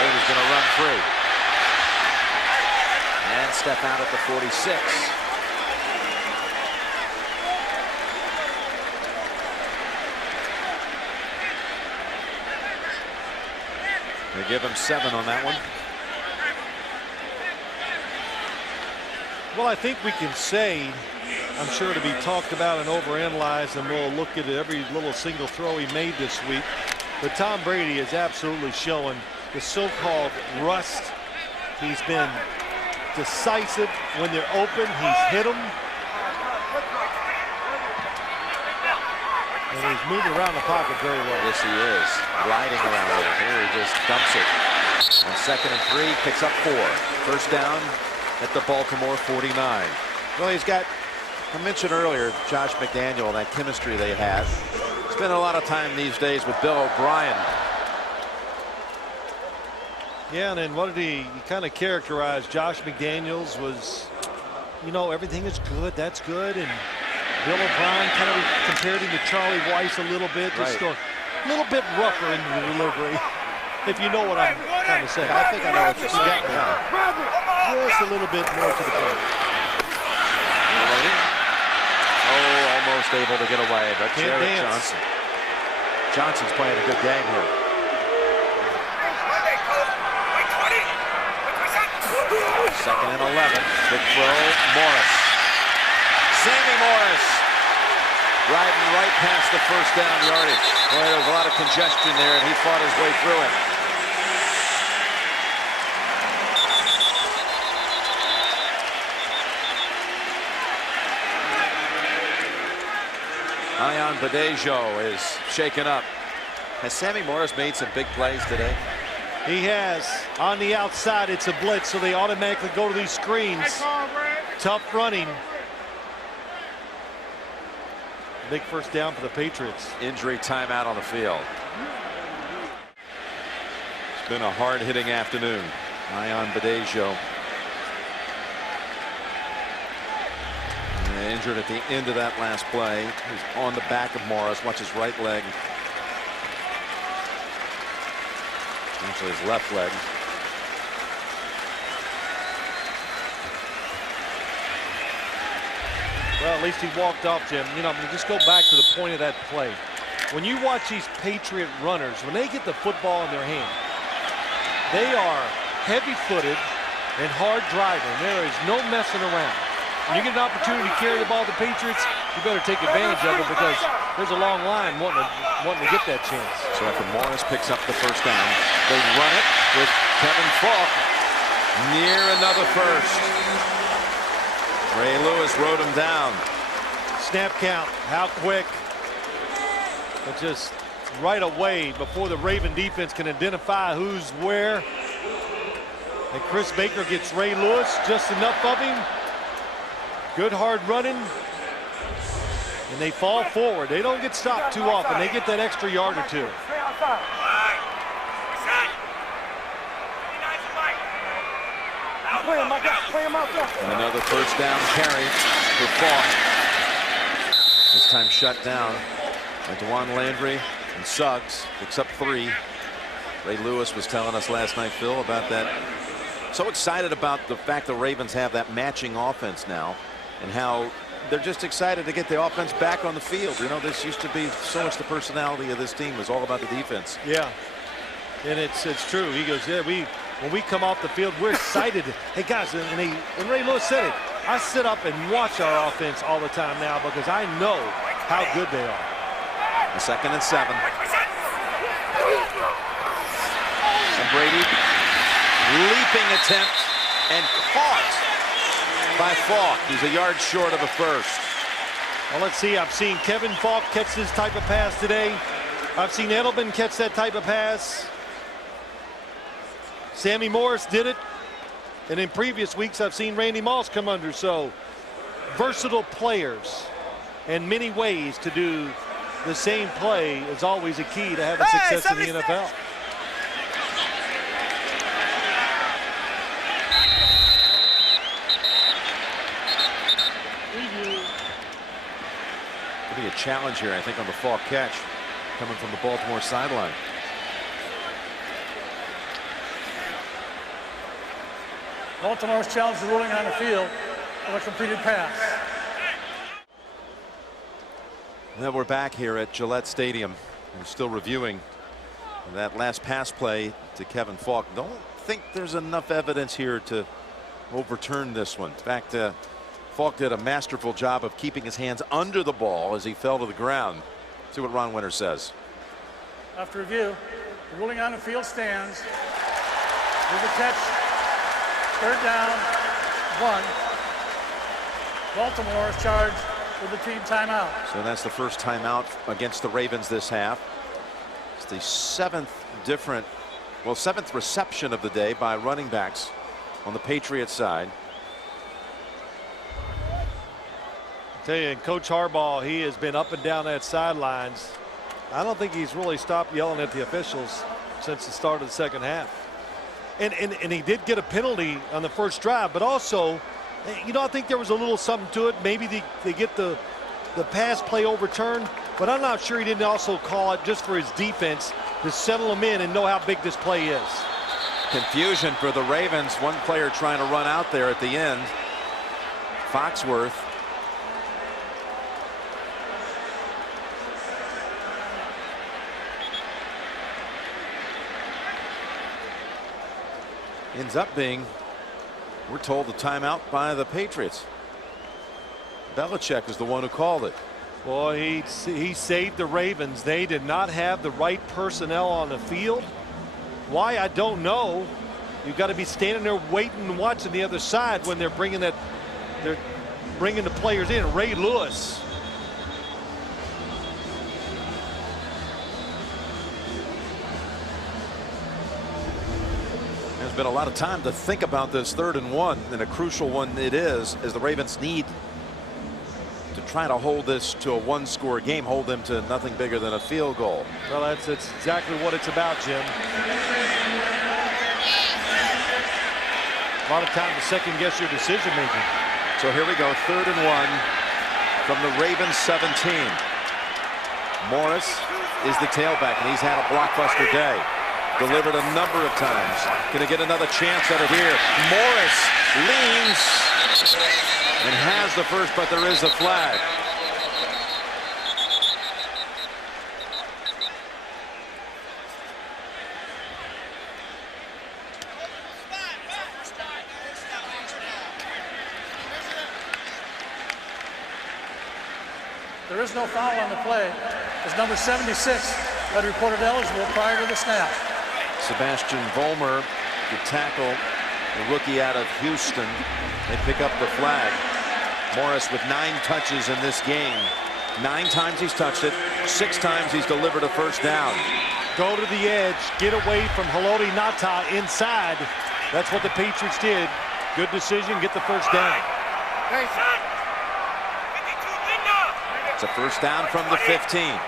Brady's going to run free and step out at the 46. They give him 7 on that one. Well, I think we can say, I'm sure to be talked about and overanalyzed, and we'll look at every little single throw he made this week. But Tom Brady is absolutely showing the so-called rust. He's been decisive when they're open. He's hit them. And he's moving around the pocket very well. Yes, he is. Gliding around it. Here he just dumps it. On 2nd and 3, picks up 4. First down at the Baltimore 49. Well, he's got, I mentioned earlier, Josh McDaniel, that chemistry they have. Spend a lot of time these days with Bill O'Brien. Yeah, and then what did he kind of characterize? Josh McDaniels was, you know, everything is good. That's good. And Bill O'Brien kind of compared him to Charlie Weiss a little bit. Just a little bit rougher in the delivery, if you know what I'm trying to say. I think I know what you're saying. Just a little bit more to the point. Oh, almost able to get away, but Jared Johnson's playing a good game here. Second and 11. Quick throw. Morris. Sammy Morris riding right past the first down yardage. Boy, there was a lot of congestion there, and he fought his way through it. Ion Badejo is shaken up. Has Sammy Morris made some big plays today? He has. On the outside, it's a blitz, so they automatically go to these screens. Tough running. Big first down for the Patriots. Injury timeout on the field. It's been a hard-hitting afternoon. Ion Badejo injured at the end of that last play. He's on the back of Morris. Watch his right leg. Actually, his left leg. Well, at least he walked off, Jim. You know, just go back to the point of that play. When you watch these Patriot runners, when they get the football in their hand, they are heavy-footed and hard driving. There is no messing around. When you get an opportunity to carry the ball to the Patriots, you better take advantage of it because there's a long line wanting to get that chance. So after Morris picks up the first down, they run it with Kevin Falk near another first. Ray Lewis wrote him down. Snap count, how quick. But just right away before the Raven defense can identify who's where. And Chris Baker gets Ray Lewis, just enough of him. Good hard running. And they fall forward. They don't get stopped too often. They get that extra yard or two. And another first down carry for Falk. This time shut down by DeJuan Landry and Suggs. Picks up 3. Ray Lewis was telling us last night, Phil, about that. So excited about the fact the Ravens have that matching offense now, and how they're just excited to get the offense back on the field. You know, this used to be so much the personality of this team was all about the defense. Yeah, and it's true. He goes, yeah, when we come off the field, we're excited. Hey guys, and Ray Lewis said it. I sit up and watch our offense all the time now because I know how good they are. A 2nd and 7. And Brady leaping attempt and caught by Falk. He's a yard short of a first. Well, let's see. I've seen Kevin Falk catch this type of pass today. I've seen Edelman catch that type of pass. Sammy Morris did it. And in previous weeks, I've seen Randy Moss come under. So versatile players. and many ways to do the same play is always a key to having success in the NFL. Could be a challenge here, I think, on the Falk catch coming from the Baltimore sideline. Baltimore's challenged the ruling on the field of a completed pass. Now we're back here at Gillette Stadium. We're still reviewing that last pass play to Kevin Falk. Don't think there's enough evidence here to overturn this one. In fact, Falk did a masterful job of keeping his hands under the ball as he fell to the ground. See what Ron Winter says. After review, the ruling on the field stands. There's a catch. Third down, 1. Baltimore is charged with the team timeout. So that's the first timeout against the Ravens this half. It's the 7th reception of the day by running backs on the Patriots side. I tell you, Coach Harbaugh, he has been up and down that sidelines. I don't think he's really stopped yelling at the officials since the start of the second half. And he did get a penalty on the first drive, but also, you know, I think there was a little something to it. Maybe they get the pass play overturned, but I'm not sure he didn't also call it just for his defense to settle him in and know how big this play is. Confusion for the Ravens. One player trying to run out there at the end. Foxworth. Ends up being, we're told, the timeout by the Patriots. Belichick is the one who called it. Boy, he saved the Ravens. They did not have the right personnel on the field. Why, I don't know. You've got to be standing there waiting and watching the other side when they're bringing the players in. Ray Lewis. There's been a lot of time to think about this 3rd and 1, and a crucial one it is, as the Ravens need to try to hold this to a 1-score game, hold them to nothing bigger than a field goal. Well, that's exactly what it's about, Jim. A lot of time to second guess your decision making. So here we go, 3rd and 1 from the Ravens 17. Morris is the tailback, and he's had a blockbuster day. Delivered a number of times. Going to get another chance at it here. Morris leans and has the first, but there is a flag. There is no foul on the play, as number 76 had reported eligible prior to the snap. Sebastian Vollmer, the tackle, the rookie out of Houston. They pick up the flag. Morris with 9 touches in this game. 9 times he's touched it. 6 times he's delivered a first down. Go to the edge. Get away from Haloti Ngata inside. That's what the Patriots did. Good decision. Get the first down. It's a first down from the 15.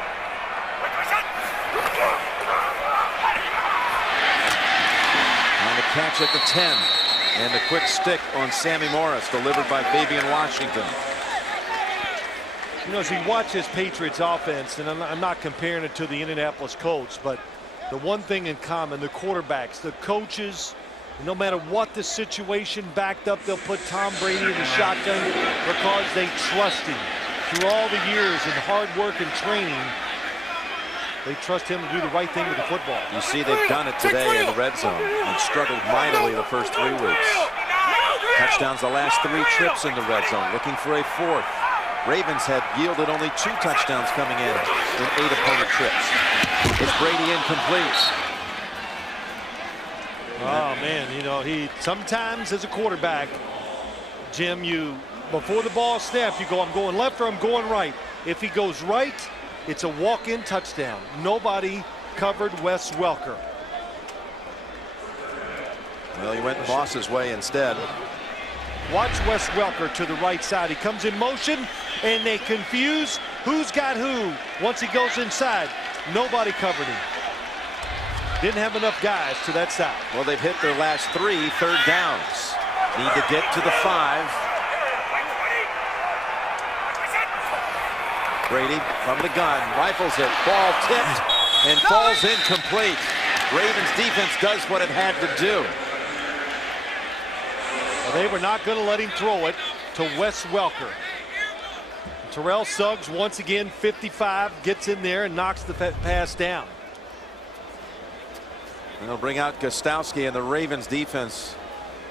Catch at the 10, and a quick stick on Sammy Morris, delivered by Fabian Washington. You know, as you watch this Patriots offense, and I'm not comparing it to the Indianapolis Colts, but the one thing in common, the quarterbacks, the coaches, no matter what the situation, backed up, they'll put Tom Brady in the shotgun because they trust him. Through all the years and hard work and training, they trust him to do the right thing with the football. You see they've done it today in the red zone and struggled mightily the first 3 weeks. Touchdowns the last 3 trips in the red zone, looking for a 4th. Ravens had yielded only 2 touchdowns coming in 8 opponent trips. It's Brady incomplete. Oh man, you know, he sometimes as a quarterback, Jim, before the ball snaps, you go, I'm going left or I'm going right. If he goes right, it's a walk-in touchdown. Nobody covered Wes Welker. Well, he went Moss's way instead. Watch Wes Welker to the right side. He comes in motion, and they confuse who's got who. Once he goes inside, nobody covered him. Didn't have enough guys to that side. Well, they've hit their last 3 third downs. Need to get to the 5. Brady from the gun, rifles it, ball tipped, and falls incomplete. Ravens defense does what it had to do. Well, they were not going to let him throw it to Wes Welker. Terrell Suggs, once again, 55, gets in there and knocks the pass down. And they'll bring out Gostowski, and the Ravens defense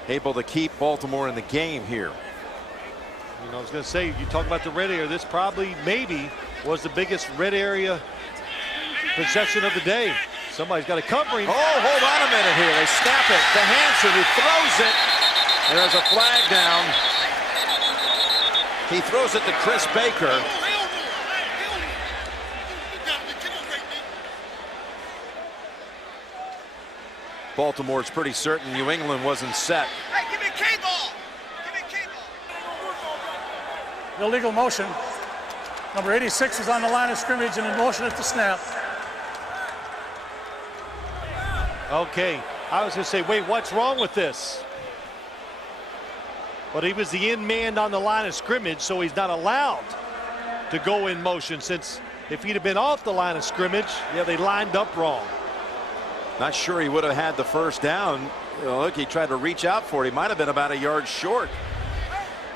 able to keep Baltimore in the game here. You know, I was going to say, you talk about the red area, this probably, maybe, was the biggest red area possession of the day. Somebody's got to cover him. Oh, hold on a minute here. They snap it to Hanson, who throws it. There's a flag down. He throws it to Chris Baker. Baltimore's pretty certain New England wasn't set. Hey, give me a K-ball. Give me a K-ball. Illegal motion. Number 86 is on the line of scrimmage and in motion at the snap. Okay, I was going to say, wait, what's wrong with this? But he was the in man on the line of scrimmage, so he's not allowed to go in motion, since if he'd have been off the line of scrimmage, yeah, they lined up wrong. Not sure he would have had the first down. You know, look, he tried to reach out for it. He might have been about a yard short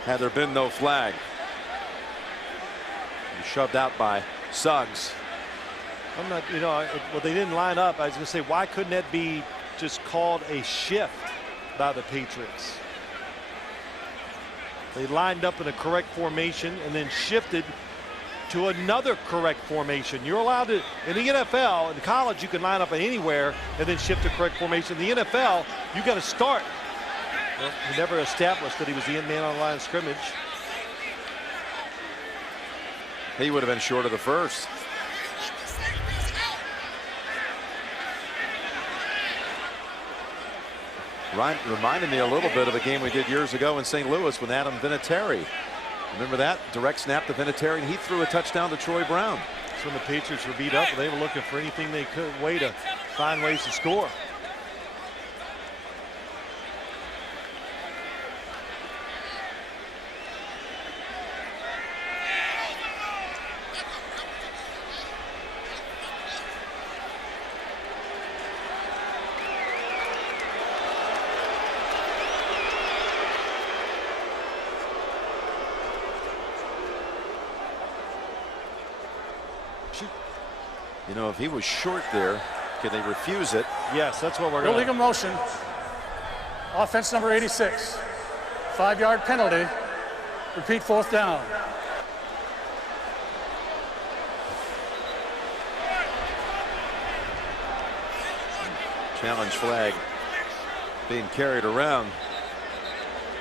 had there been no flag. He shoved out by Suggs. I'm not, you know, well, they didn't line up. I was going to say, why couldn't that be just called a shift by the Patriots? They lined up in a correct formation and then shifted to another correct formation. You're allowed to, in the NFL, in college, you can line up anywhere and then shift to correct formation. In the NFL, you got to start. Well, he never established that he was the in man on the line of scrimmage. He would have been short of the first. Reminded me a little bit of a game we did years ago in St. Louis with Adam Vinatieri. Remember that? Direct snap to Vinatieri, and he threw a touchdown to Troy Brown. So when the Patriots were beat up, they were looking for anything they could, way to find ways to score. You know, if he was short there, can they refuse it? Yes, that's what we're going to. Illegal motion. Offense number 86. 5-yard penalty. Repeat, 4th down. Challenge flag being carried around.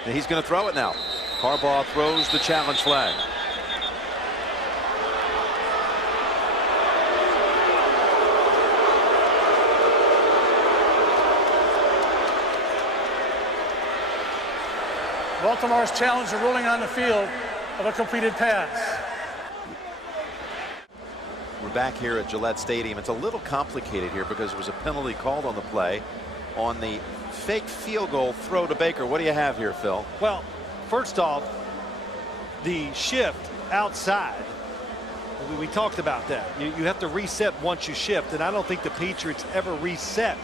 And he's going to throw it now. Harbaugh throws the challenge flag. Baltimore's challenged a ruling on the field of a completed pass. We're back here at Gillette Stadium. It's a little complicated here because there was a penalty called on the play on the fake field goal throw to Baker. What do you have here, Phil? Well, first off, the shift outside, we talked about that. You have to reset once you shift, and I don't think the Patriots ever reset.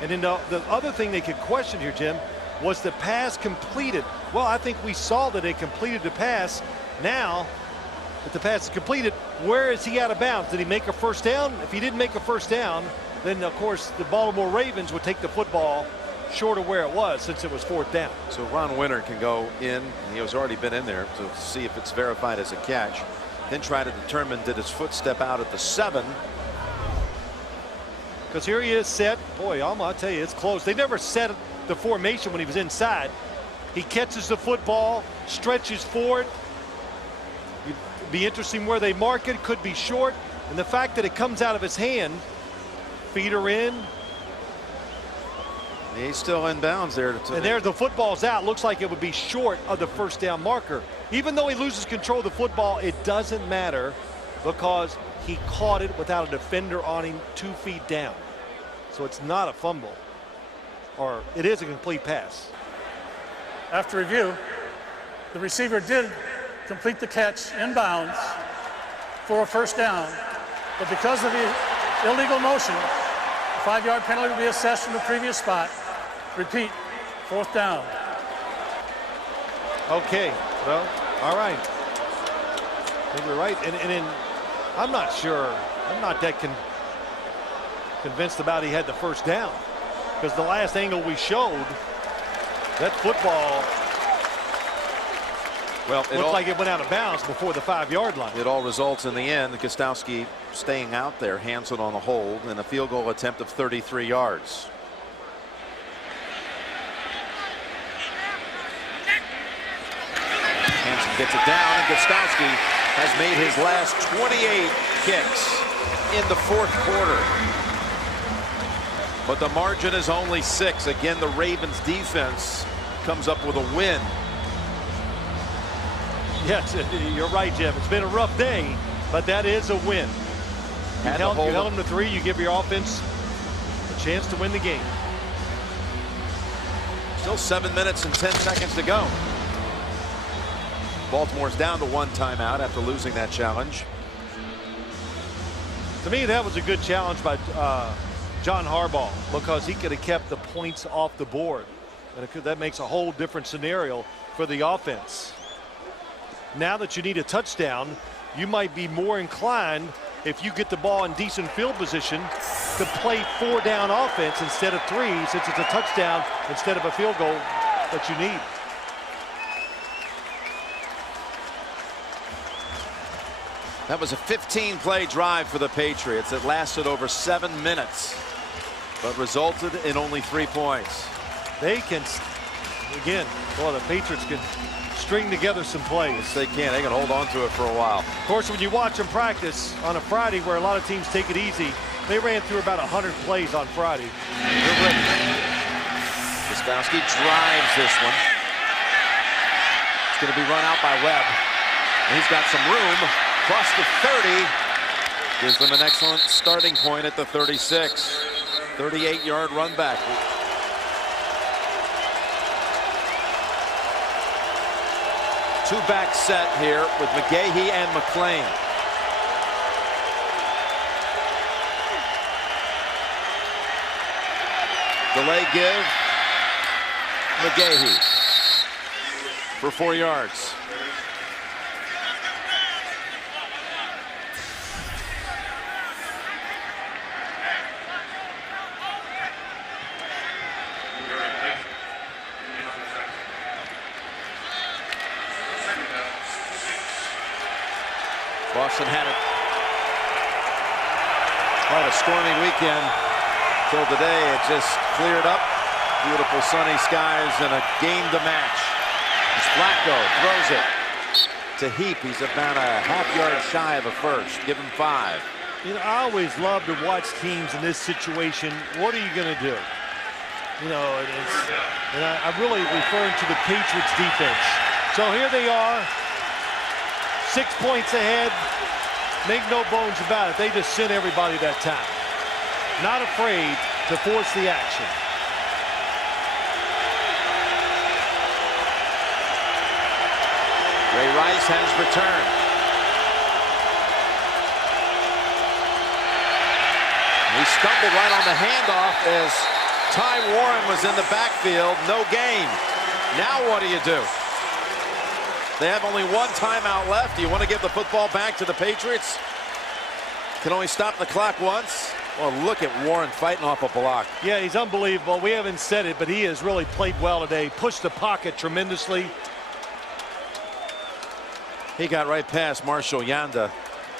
And then the other thing they could question here, Jim, was the pass completed? Well, I think we saw that they completed the pass. Now that the pass is completed, where is he out of bounds? Did he make a first down? If he didn't make a first down, then of course the Baltimore Ravens would take the football short of where it was, since it was 4th down. So Ron Winter can go in. He has already been in there to see if it's verified as a catch. Then try to determine, did his foot step out at the 7? Because here he is set. Boy, I'll tell you, it's close. They never set the formation when he was inside. He catches the football, stretches forward. It'd be interesting where they mark it. Could be short. And the fact that it comes out of his hand, feet are in. He's still in bounds there. And there the football's out. Looks like it would be short of the first down marker. Even though he loses control of the football, it doesn't matter because he caught it without a defender on him 2 feet down. So it's not a fumble, or it is a complete pass. After review, the receiver did complete the catch in bounds for a first down, but because of the illegal motion, a 5-yard penalty will be assessed from the previous spot. Repeat, 4th down. Okay, well, all right. I think you're right, and I'm not sure. I'm not that convinced about he had the first down, because the last angle we showed, that football looked like it went out of bounds before the 5-yard line. It all results in the end, Gostowski staying out there, Hansen on the hold, and a field goal attempt of 33 yards. Hansen gets it down, and Gostowski has made his last 28 kicks in the 4th quarter. But the margin is only 6. Again, the Ravens defense comes up with a win. Yes, you're right, Jim. It's been a rough day, but that is a win. You held them to 3. You give your offense a chance to win the game. Still 7 minutes and 10 seconds to go. Baltimore's down to 1 timeout after losing that challenge. To me, that was a good challenge by John Harbaugh, because he could have kept the points off the board, and that makes a whole different scenario for the offense. Now that you need a touchdown, you might be more inclined, if you get the ball in decent field position, to play 4-down offense instead of 3, since it's a touchdown instead of a field goal that you need. That was a 15-play drive for the Patriots. It lasted over 7 minutes, but resulted in only 3 points. They can, again, boy, the Patriots can string together some plays. Yes, they can. They can hold on to it for a while. Of course, when you watch them practice on a Friday, where a lot of teams take it easy, they ran through about 100 plays on Friday. They're ready. Gostowski drives this one. It's going to be run out by Webb. And he's got some room. Across the 30. Gives them an excellent starting point at the 36. 38-yard run back. Two-back set here with McGahee and McClain. Delay give. McGahee for 4 yards. Boston had quite a stormy weekend till today. It just cleared up. Beautiful sunny skies and a game to match. As Flacco throws it to Heap. He's about a half-yard shy of a first. Give him 5. You know, I always love to watch teams in this situation. What are you going to do? You know, and I'm really referring to the Patriots defense. So here they are. 6 points ahead. Make no bones about it. They just sent everybody that time. Not afraid to force the action. Ray Rice has returned. He stumbled right on the handoff as Ty Warren was in the backfield. No gain. Now what do you do? They have only 1 timeout left. Do you want to give the football back to the Patriots? Can only stop the clock once. Well, look at Warren fighting off a block. Yeah, he's unbelievable. We haven't said it, but he has really played well today. Pushed the pocket tremendously. He got right past Marshall Yanda.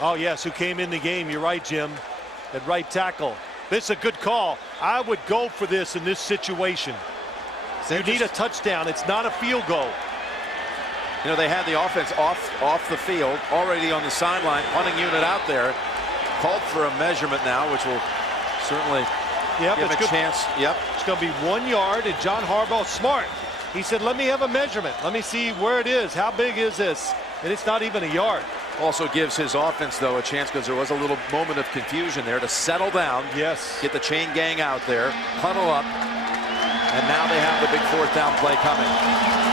Oh, yes, who came in the game. You're right, Jim. At right tackle. This is a good call. I would go for this in this situation. You need a touchdown. It's not a field goal. You know, they had the offense off the field, already on the sideline, punting unit out there. Called for a measurement now, which will certainly give him a chance. Yep. It's going to be 1 yard, and John Harbaugh, smart. He said, let me have a measurement. Let me see where it is. How big is this? And it's not even a yard. Also gives his offense, though, a chance, because there was a little moment of confusion there, to settle down. Yes. Get the chain gang out there, huddle up, and now they have the big 4th down play coming.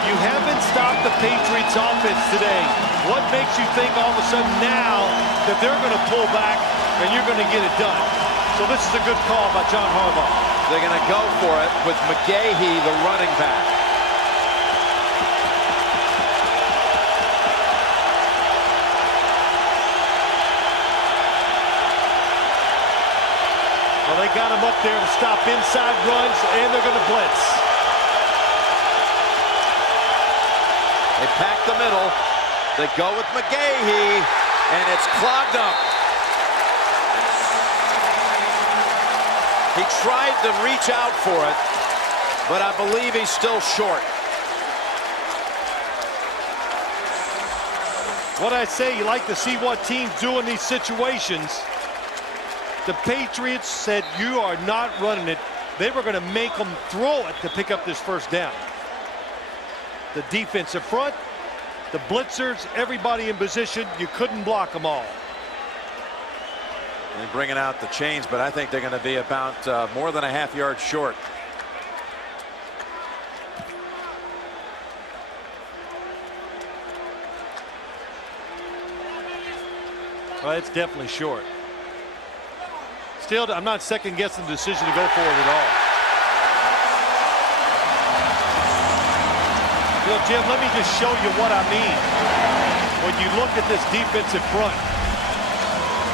You haven't stopped the Patriots offense today. What makes you think all of a sudden now that they're going to pull back and you're going to get it done? So this is a good call by John Harbaugh. They're going to go for it with McGahee, the running back. Well, they got him up there to stop inside runs, and they're going to blitz. They pack the middle. They go with McGahee, and it's clogged up. He tried to reach out for it, but I believe he's still short. What I say, you like to see what teams do in these situations. The Patriots said, you are not running it. They were going to make them throw it to pick up this 1st down. The defensive front, the blitzers, everybody in position, you couldn't block them all. They're bringing out the chains, but I think they're going to be about more than a half yard short. Well, it's definitely short. Still, I'm not second-guessing the decision to go for it at all. Well, Jim, let me just show you what I mean. When you look at this defensive front,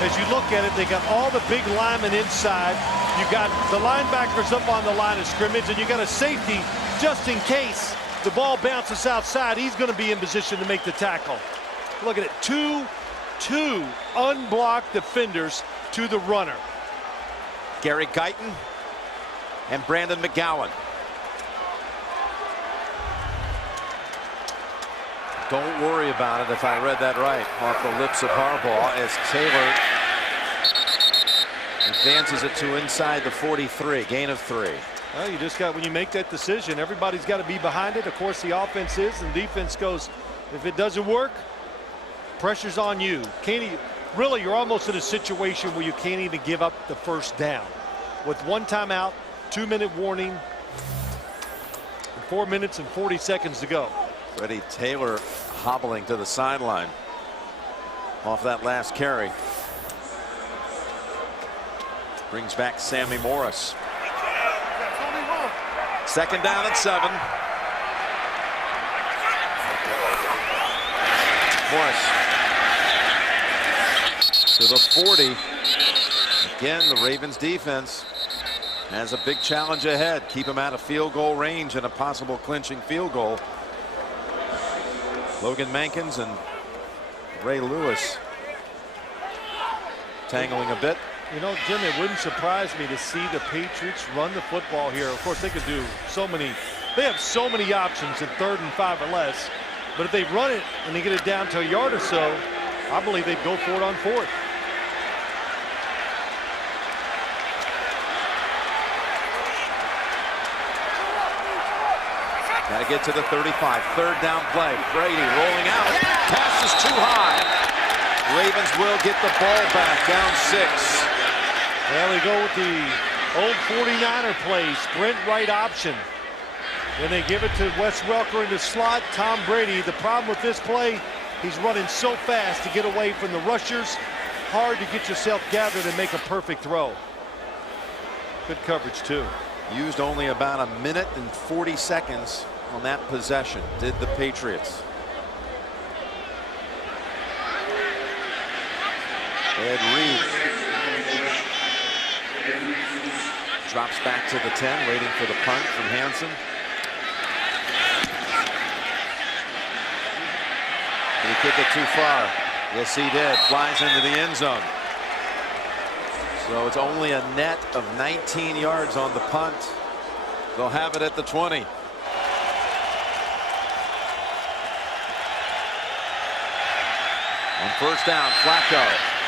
as you look at it, they got all the big linemen inside. You got the linebackers up on the line of scrimmage, and you got a safety just in case the ball bounces outside. He's going to be in position to make the tackle. Look at it, two unblocked defenders to the runner. Gary Guyton and Brandon McGowan. Don't worry about it, if I read that right, off the lips of Harbaugh, as Taylor advances it to inside the 43, gain of 3. Well, you just got, when you make that decision, everybody's got to be behind it. Of course, the offense is, and defense goes, if it doesn't work, pressure's on you. Really, you're almost in a situation where you can't even give up the 1st down. With 1 timeout, 2-minute warning, 4 minutes and 40 seconds to go. Freddie Taylor hobbling to the sideline off that last carry. Brings back Sammy Morris. 2nd down and 7. Morris to the 40. Again, the Ravens defense has a big challenge ahead. Keep him out of field goal range and a possible clinching field goal. Logan Mankins and Ray Lewis tangling a bit. You know, Jim, it wouldn't surprise me to see the Patriots run the football here. Of course, they could do so many. They have so many options in 3rd and 5 or less. But if they run it and they get it down to a yard or so, I believe they'd go for it on 4th. Got to get to the 35. 3rd down play. Brady rolling out. Pass is too high. Ravens will get the ball back, down 6. Well, they go with the old 49er play, sprint right option. Then they give it to Wes Welker in the slot. Tom Brady, the problem with this play, he's running so fast to get away from the rushers. Hard to get yourself gathered and make a perfect throw. Good coverage, too. Used only about 1 minute and 40 seconds on that possession, did the Patriots. Ed Reed drops back to the 10, waiting for the punt from Hansen. Did he kick it too far? Yes, he did. Flies into the end zone. So it's only a net of 19 yards on the punt. They'll have it at the 20. On 1st down, Flacco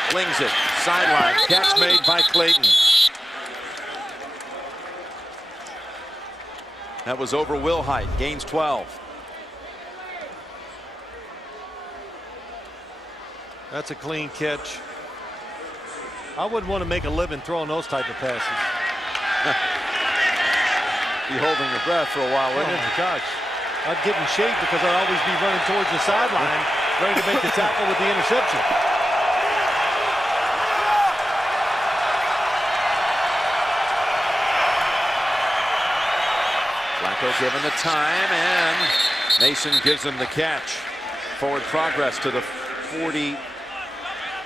flings it, sideline, catch made by Clayton. That was over Wilhite. Gains 12. That's a clean catch. I wouldn't want to make a living throwing those type of passes. Be holding your breath for a while, wouldn't Oh it? my gosh. I'd get in shape because I'd always be running towards the sideline, ready to make the tackle with the interception. Flacco given the time, and Mason gives him the catch. Forward progress to the 40.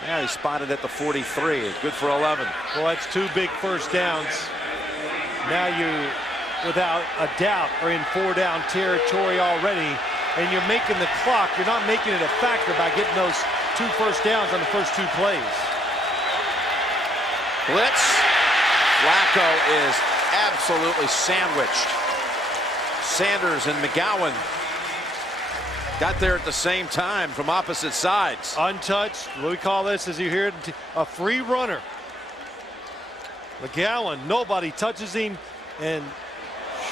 Yeah, he spotted at the 43. Good for 11. Well, that's 2 big first downs. Now you, without a doubt, are in 4-down territory already, and you're making the clock. You're not making it a factor by getting those 2 first downs on the first 2 plays. Blitz. Flacco is absolutely sandwiched. Sanders and McGowan got there at the same time from opposite sides. Untouched. What we call this, as you hear it, a free runner. McGowan, nobody touches him, and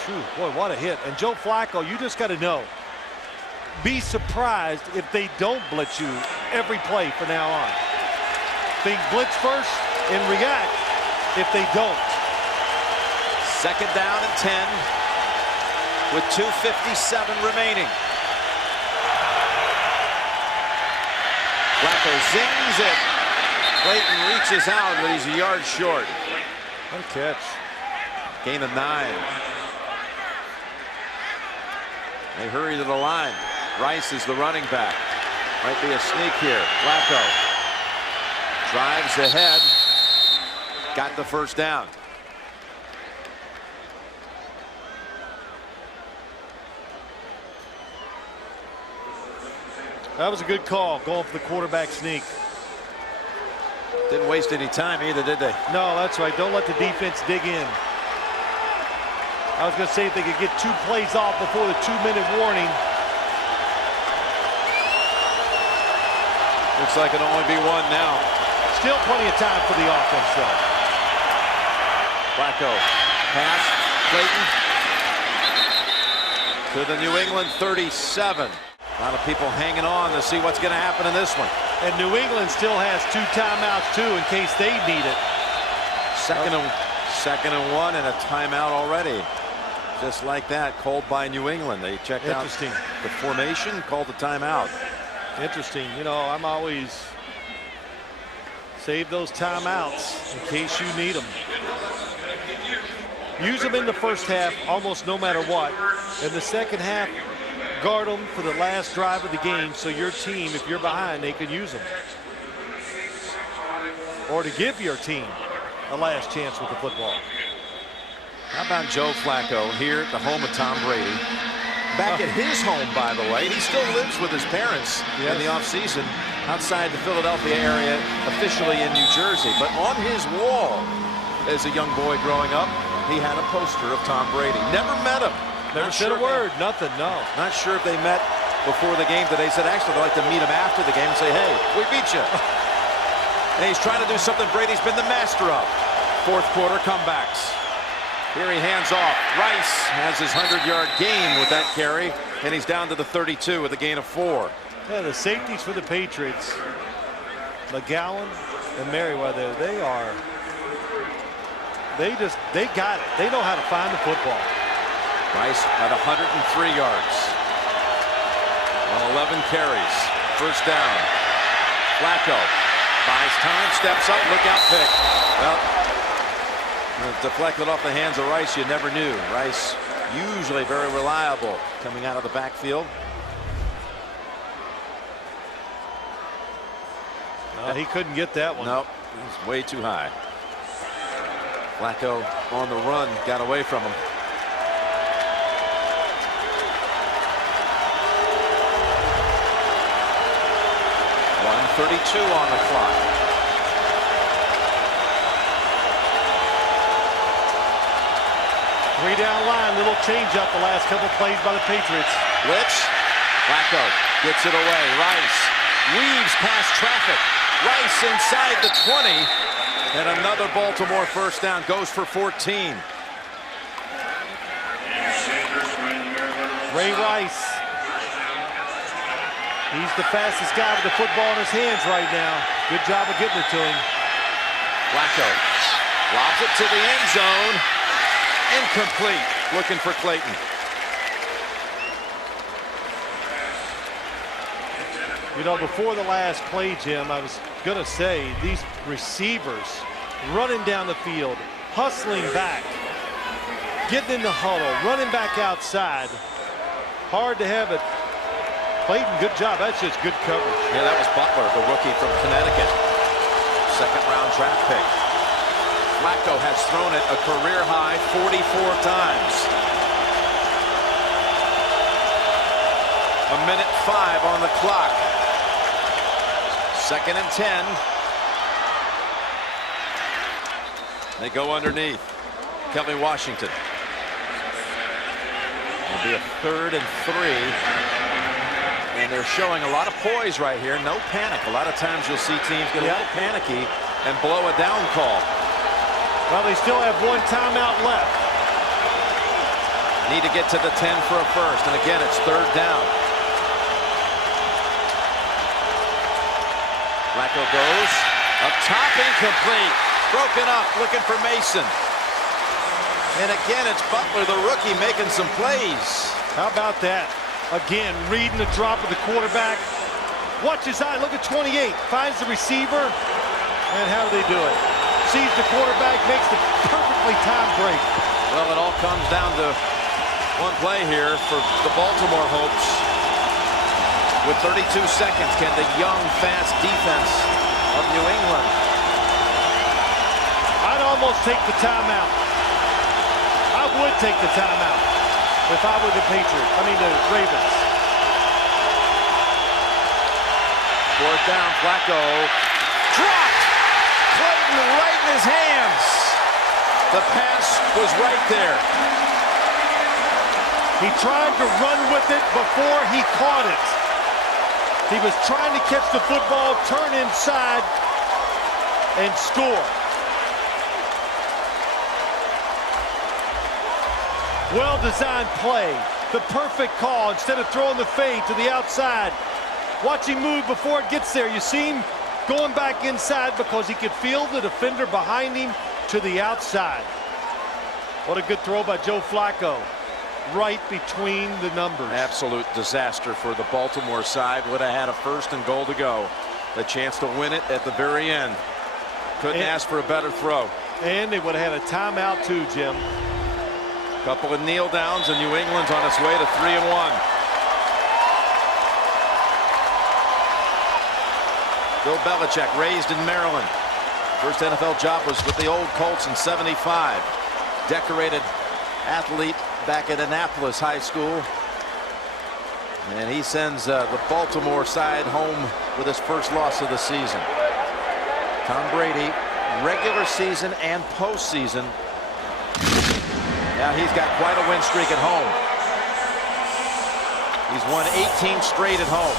shoot, boy, what a hit. And Joe Flacco, you just got to know, be surprised if they don't blitz you every play from now on. Think blitz first and react if they don't. 2nd down and 10 with 2:57 remaining. Flacco zings it. Clayton reaches out, but he's a yard short. What a catch. Gain of 9. They hurry to the line. Rice is the running back. Might be a sneak here. Flacco drives ahead. Got the first down. That was a good call, going for the quarterback sneak. Didn't waste any time either, did they? No, that's right. Don't let the defense dig in. I was going to say if they could get 2 plays off before the 2-minute warning. Looks like it'll only be 1 now. Still plenty of time for the offense, though. Flacco pass. Clayton to the New England 37. A lot of people hanging on to see what's going to happen in this one. And New England still has 2 timeouts, too, in case they need it. Second and 1 and a timeout already. Just like that, called by New England. They checked out the formation, called the timeout. Interesting. You know, I'm always save those timeouts in case you need them. Use them in the first half almost no matter what. In the second half, guard them for the last drive of the game so your team, if you're behind, they can use them. Or to give your team a last chance with the football. How about Joe Flacco here at the home of Tom Brady? Back at his home, by the way. He still lives with his parents in the offseason outside the Philadelphia area, officially in New Jersey. But on his wall, as a young boy growing up, he had a poster of Tom Brady. Never met him. Never said a word, nothing, no. Not sure if they met before the game today. Said actually they'd like to meet him after the game and say, hey, we beat you. And he's trying to do something Brady's been the master of. 4th quarter comebacks. Here he hands off. Rice has his 100-yard game with that carry, and he's down to the 32 with a gain of 4. Yeah, the safeties for the Patriots, McGowan and Merriweather, they got it. They know how to find the football. Rice at 103 yards on 11 carries. First down. Flacco buys time, steps up, look out pick. Well, deflected off the hands of Rice. You never knew. Rice usually very reliable coming out of the backfield. He couldn't get that one. Nope, he's way too high. Flacco on the run, got away from him. .32 on the clock. Three-down line, little change up the last couple plays by the Patriots. Blitz. Flacco gets it away. Rice weaves past traffic. Rice inside the 20. And another Baltimore first down, goes for 14. Ray Rice. He's the fastest guy with the football in his hands right now. Good job of getting it to him. Flacco lobs it to the end zone. Incomplete. Looking for Clayton. You know, before the last play, Jim, I was going to say these receivers running down the field, hustling back, getting in the huddle, running back outside. Hard to have it. Clayton, good job. That's just good coverage. Yeah, that was Butler, the rookie from Connecticut. Second-round draft pick. Flacco has thrown it a career-high 44 times. 1:05 on the clock. 2nd and 10. They go underneath. Kelly Washington. It'll be a 3rd and 3. And they're showing a lot of poise right here. No panic. A lot of times you'll see teams get a little panicky and blow a down call. Well, they still have one timeout left. Need to get to the 10 for a first. And again, it's 3rd down. Flacco goes up top, incomplete. Broken up, looking for Mason. And again, it's Butler, the rookie, making some plays. How about that? Again, reading the drop of the quarterback. Watch his eye. Look at 28. Finds the receiver. And how do they do it? Sees the quarterback, makes the perfectly timed break. Well, it all comes down to one play here for the Baltimore Hopes. With 32 seconds, can the young, fast defense of New England? I'd almost take the timeout. I would take the timeout if I were the Patriots. I mean, the Ravens. 4th down, Flacco. Dropped! Clayton right in his hands. The pass was right there. He tried to run with it before he caught it. He was trying to catch the football, turn inside, and score. Well-designed play. The perfect call. Instead of throwing the fade to the outside, watch him move before it gets there. You see him going back inside because he could feel the defender behind him to the outside. What a good throw by Joe Flacco. Right between the numbers. Absolute disaster for the Baltimore side. Would have had a 1st and goal to go. The chance to win it at the very end. Couldn't ask for a better throw. And they would have had a timeout too, Jim. Couple of kneel downs, and New England's on its way to 3-1. Bill Belichick, raised in Maryland. First NFL job was with the old Colts in '75. Decorated athlete back at Annapolis High School. And he sends the Baltimore side home with his first loss of the season. Tom Brady, regular season and postseason. Now he's got quite a win streak at home. He's won 18 straight at home.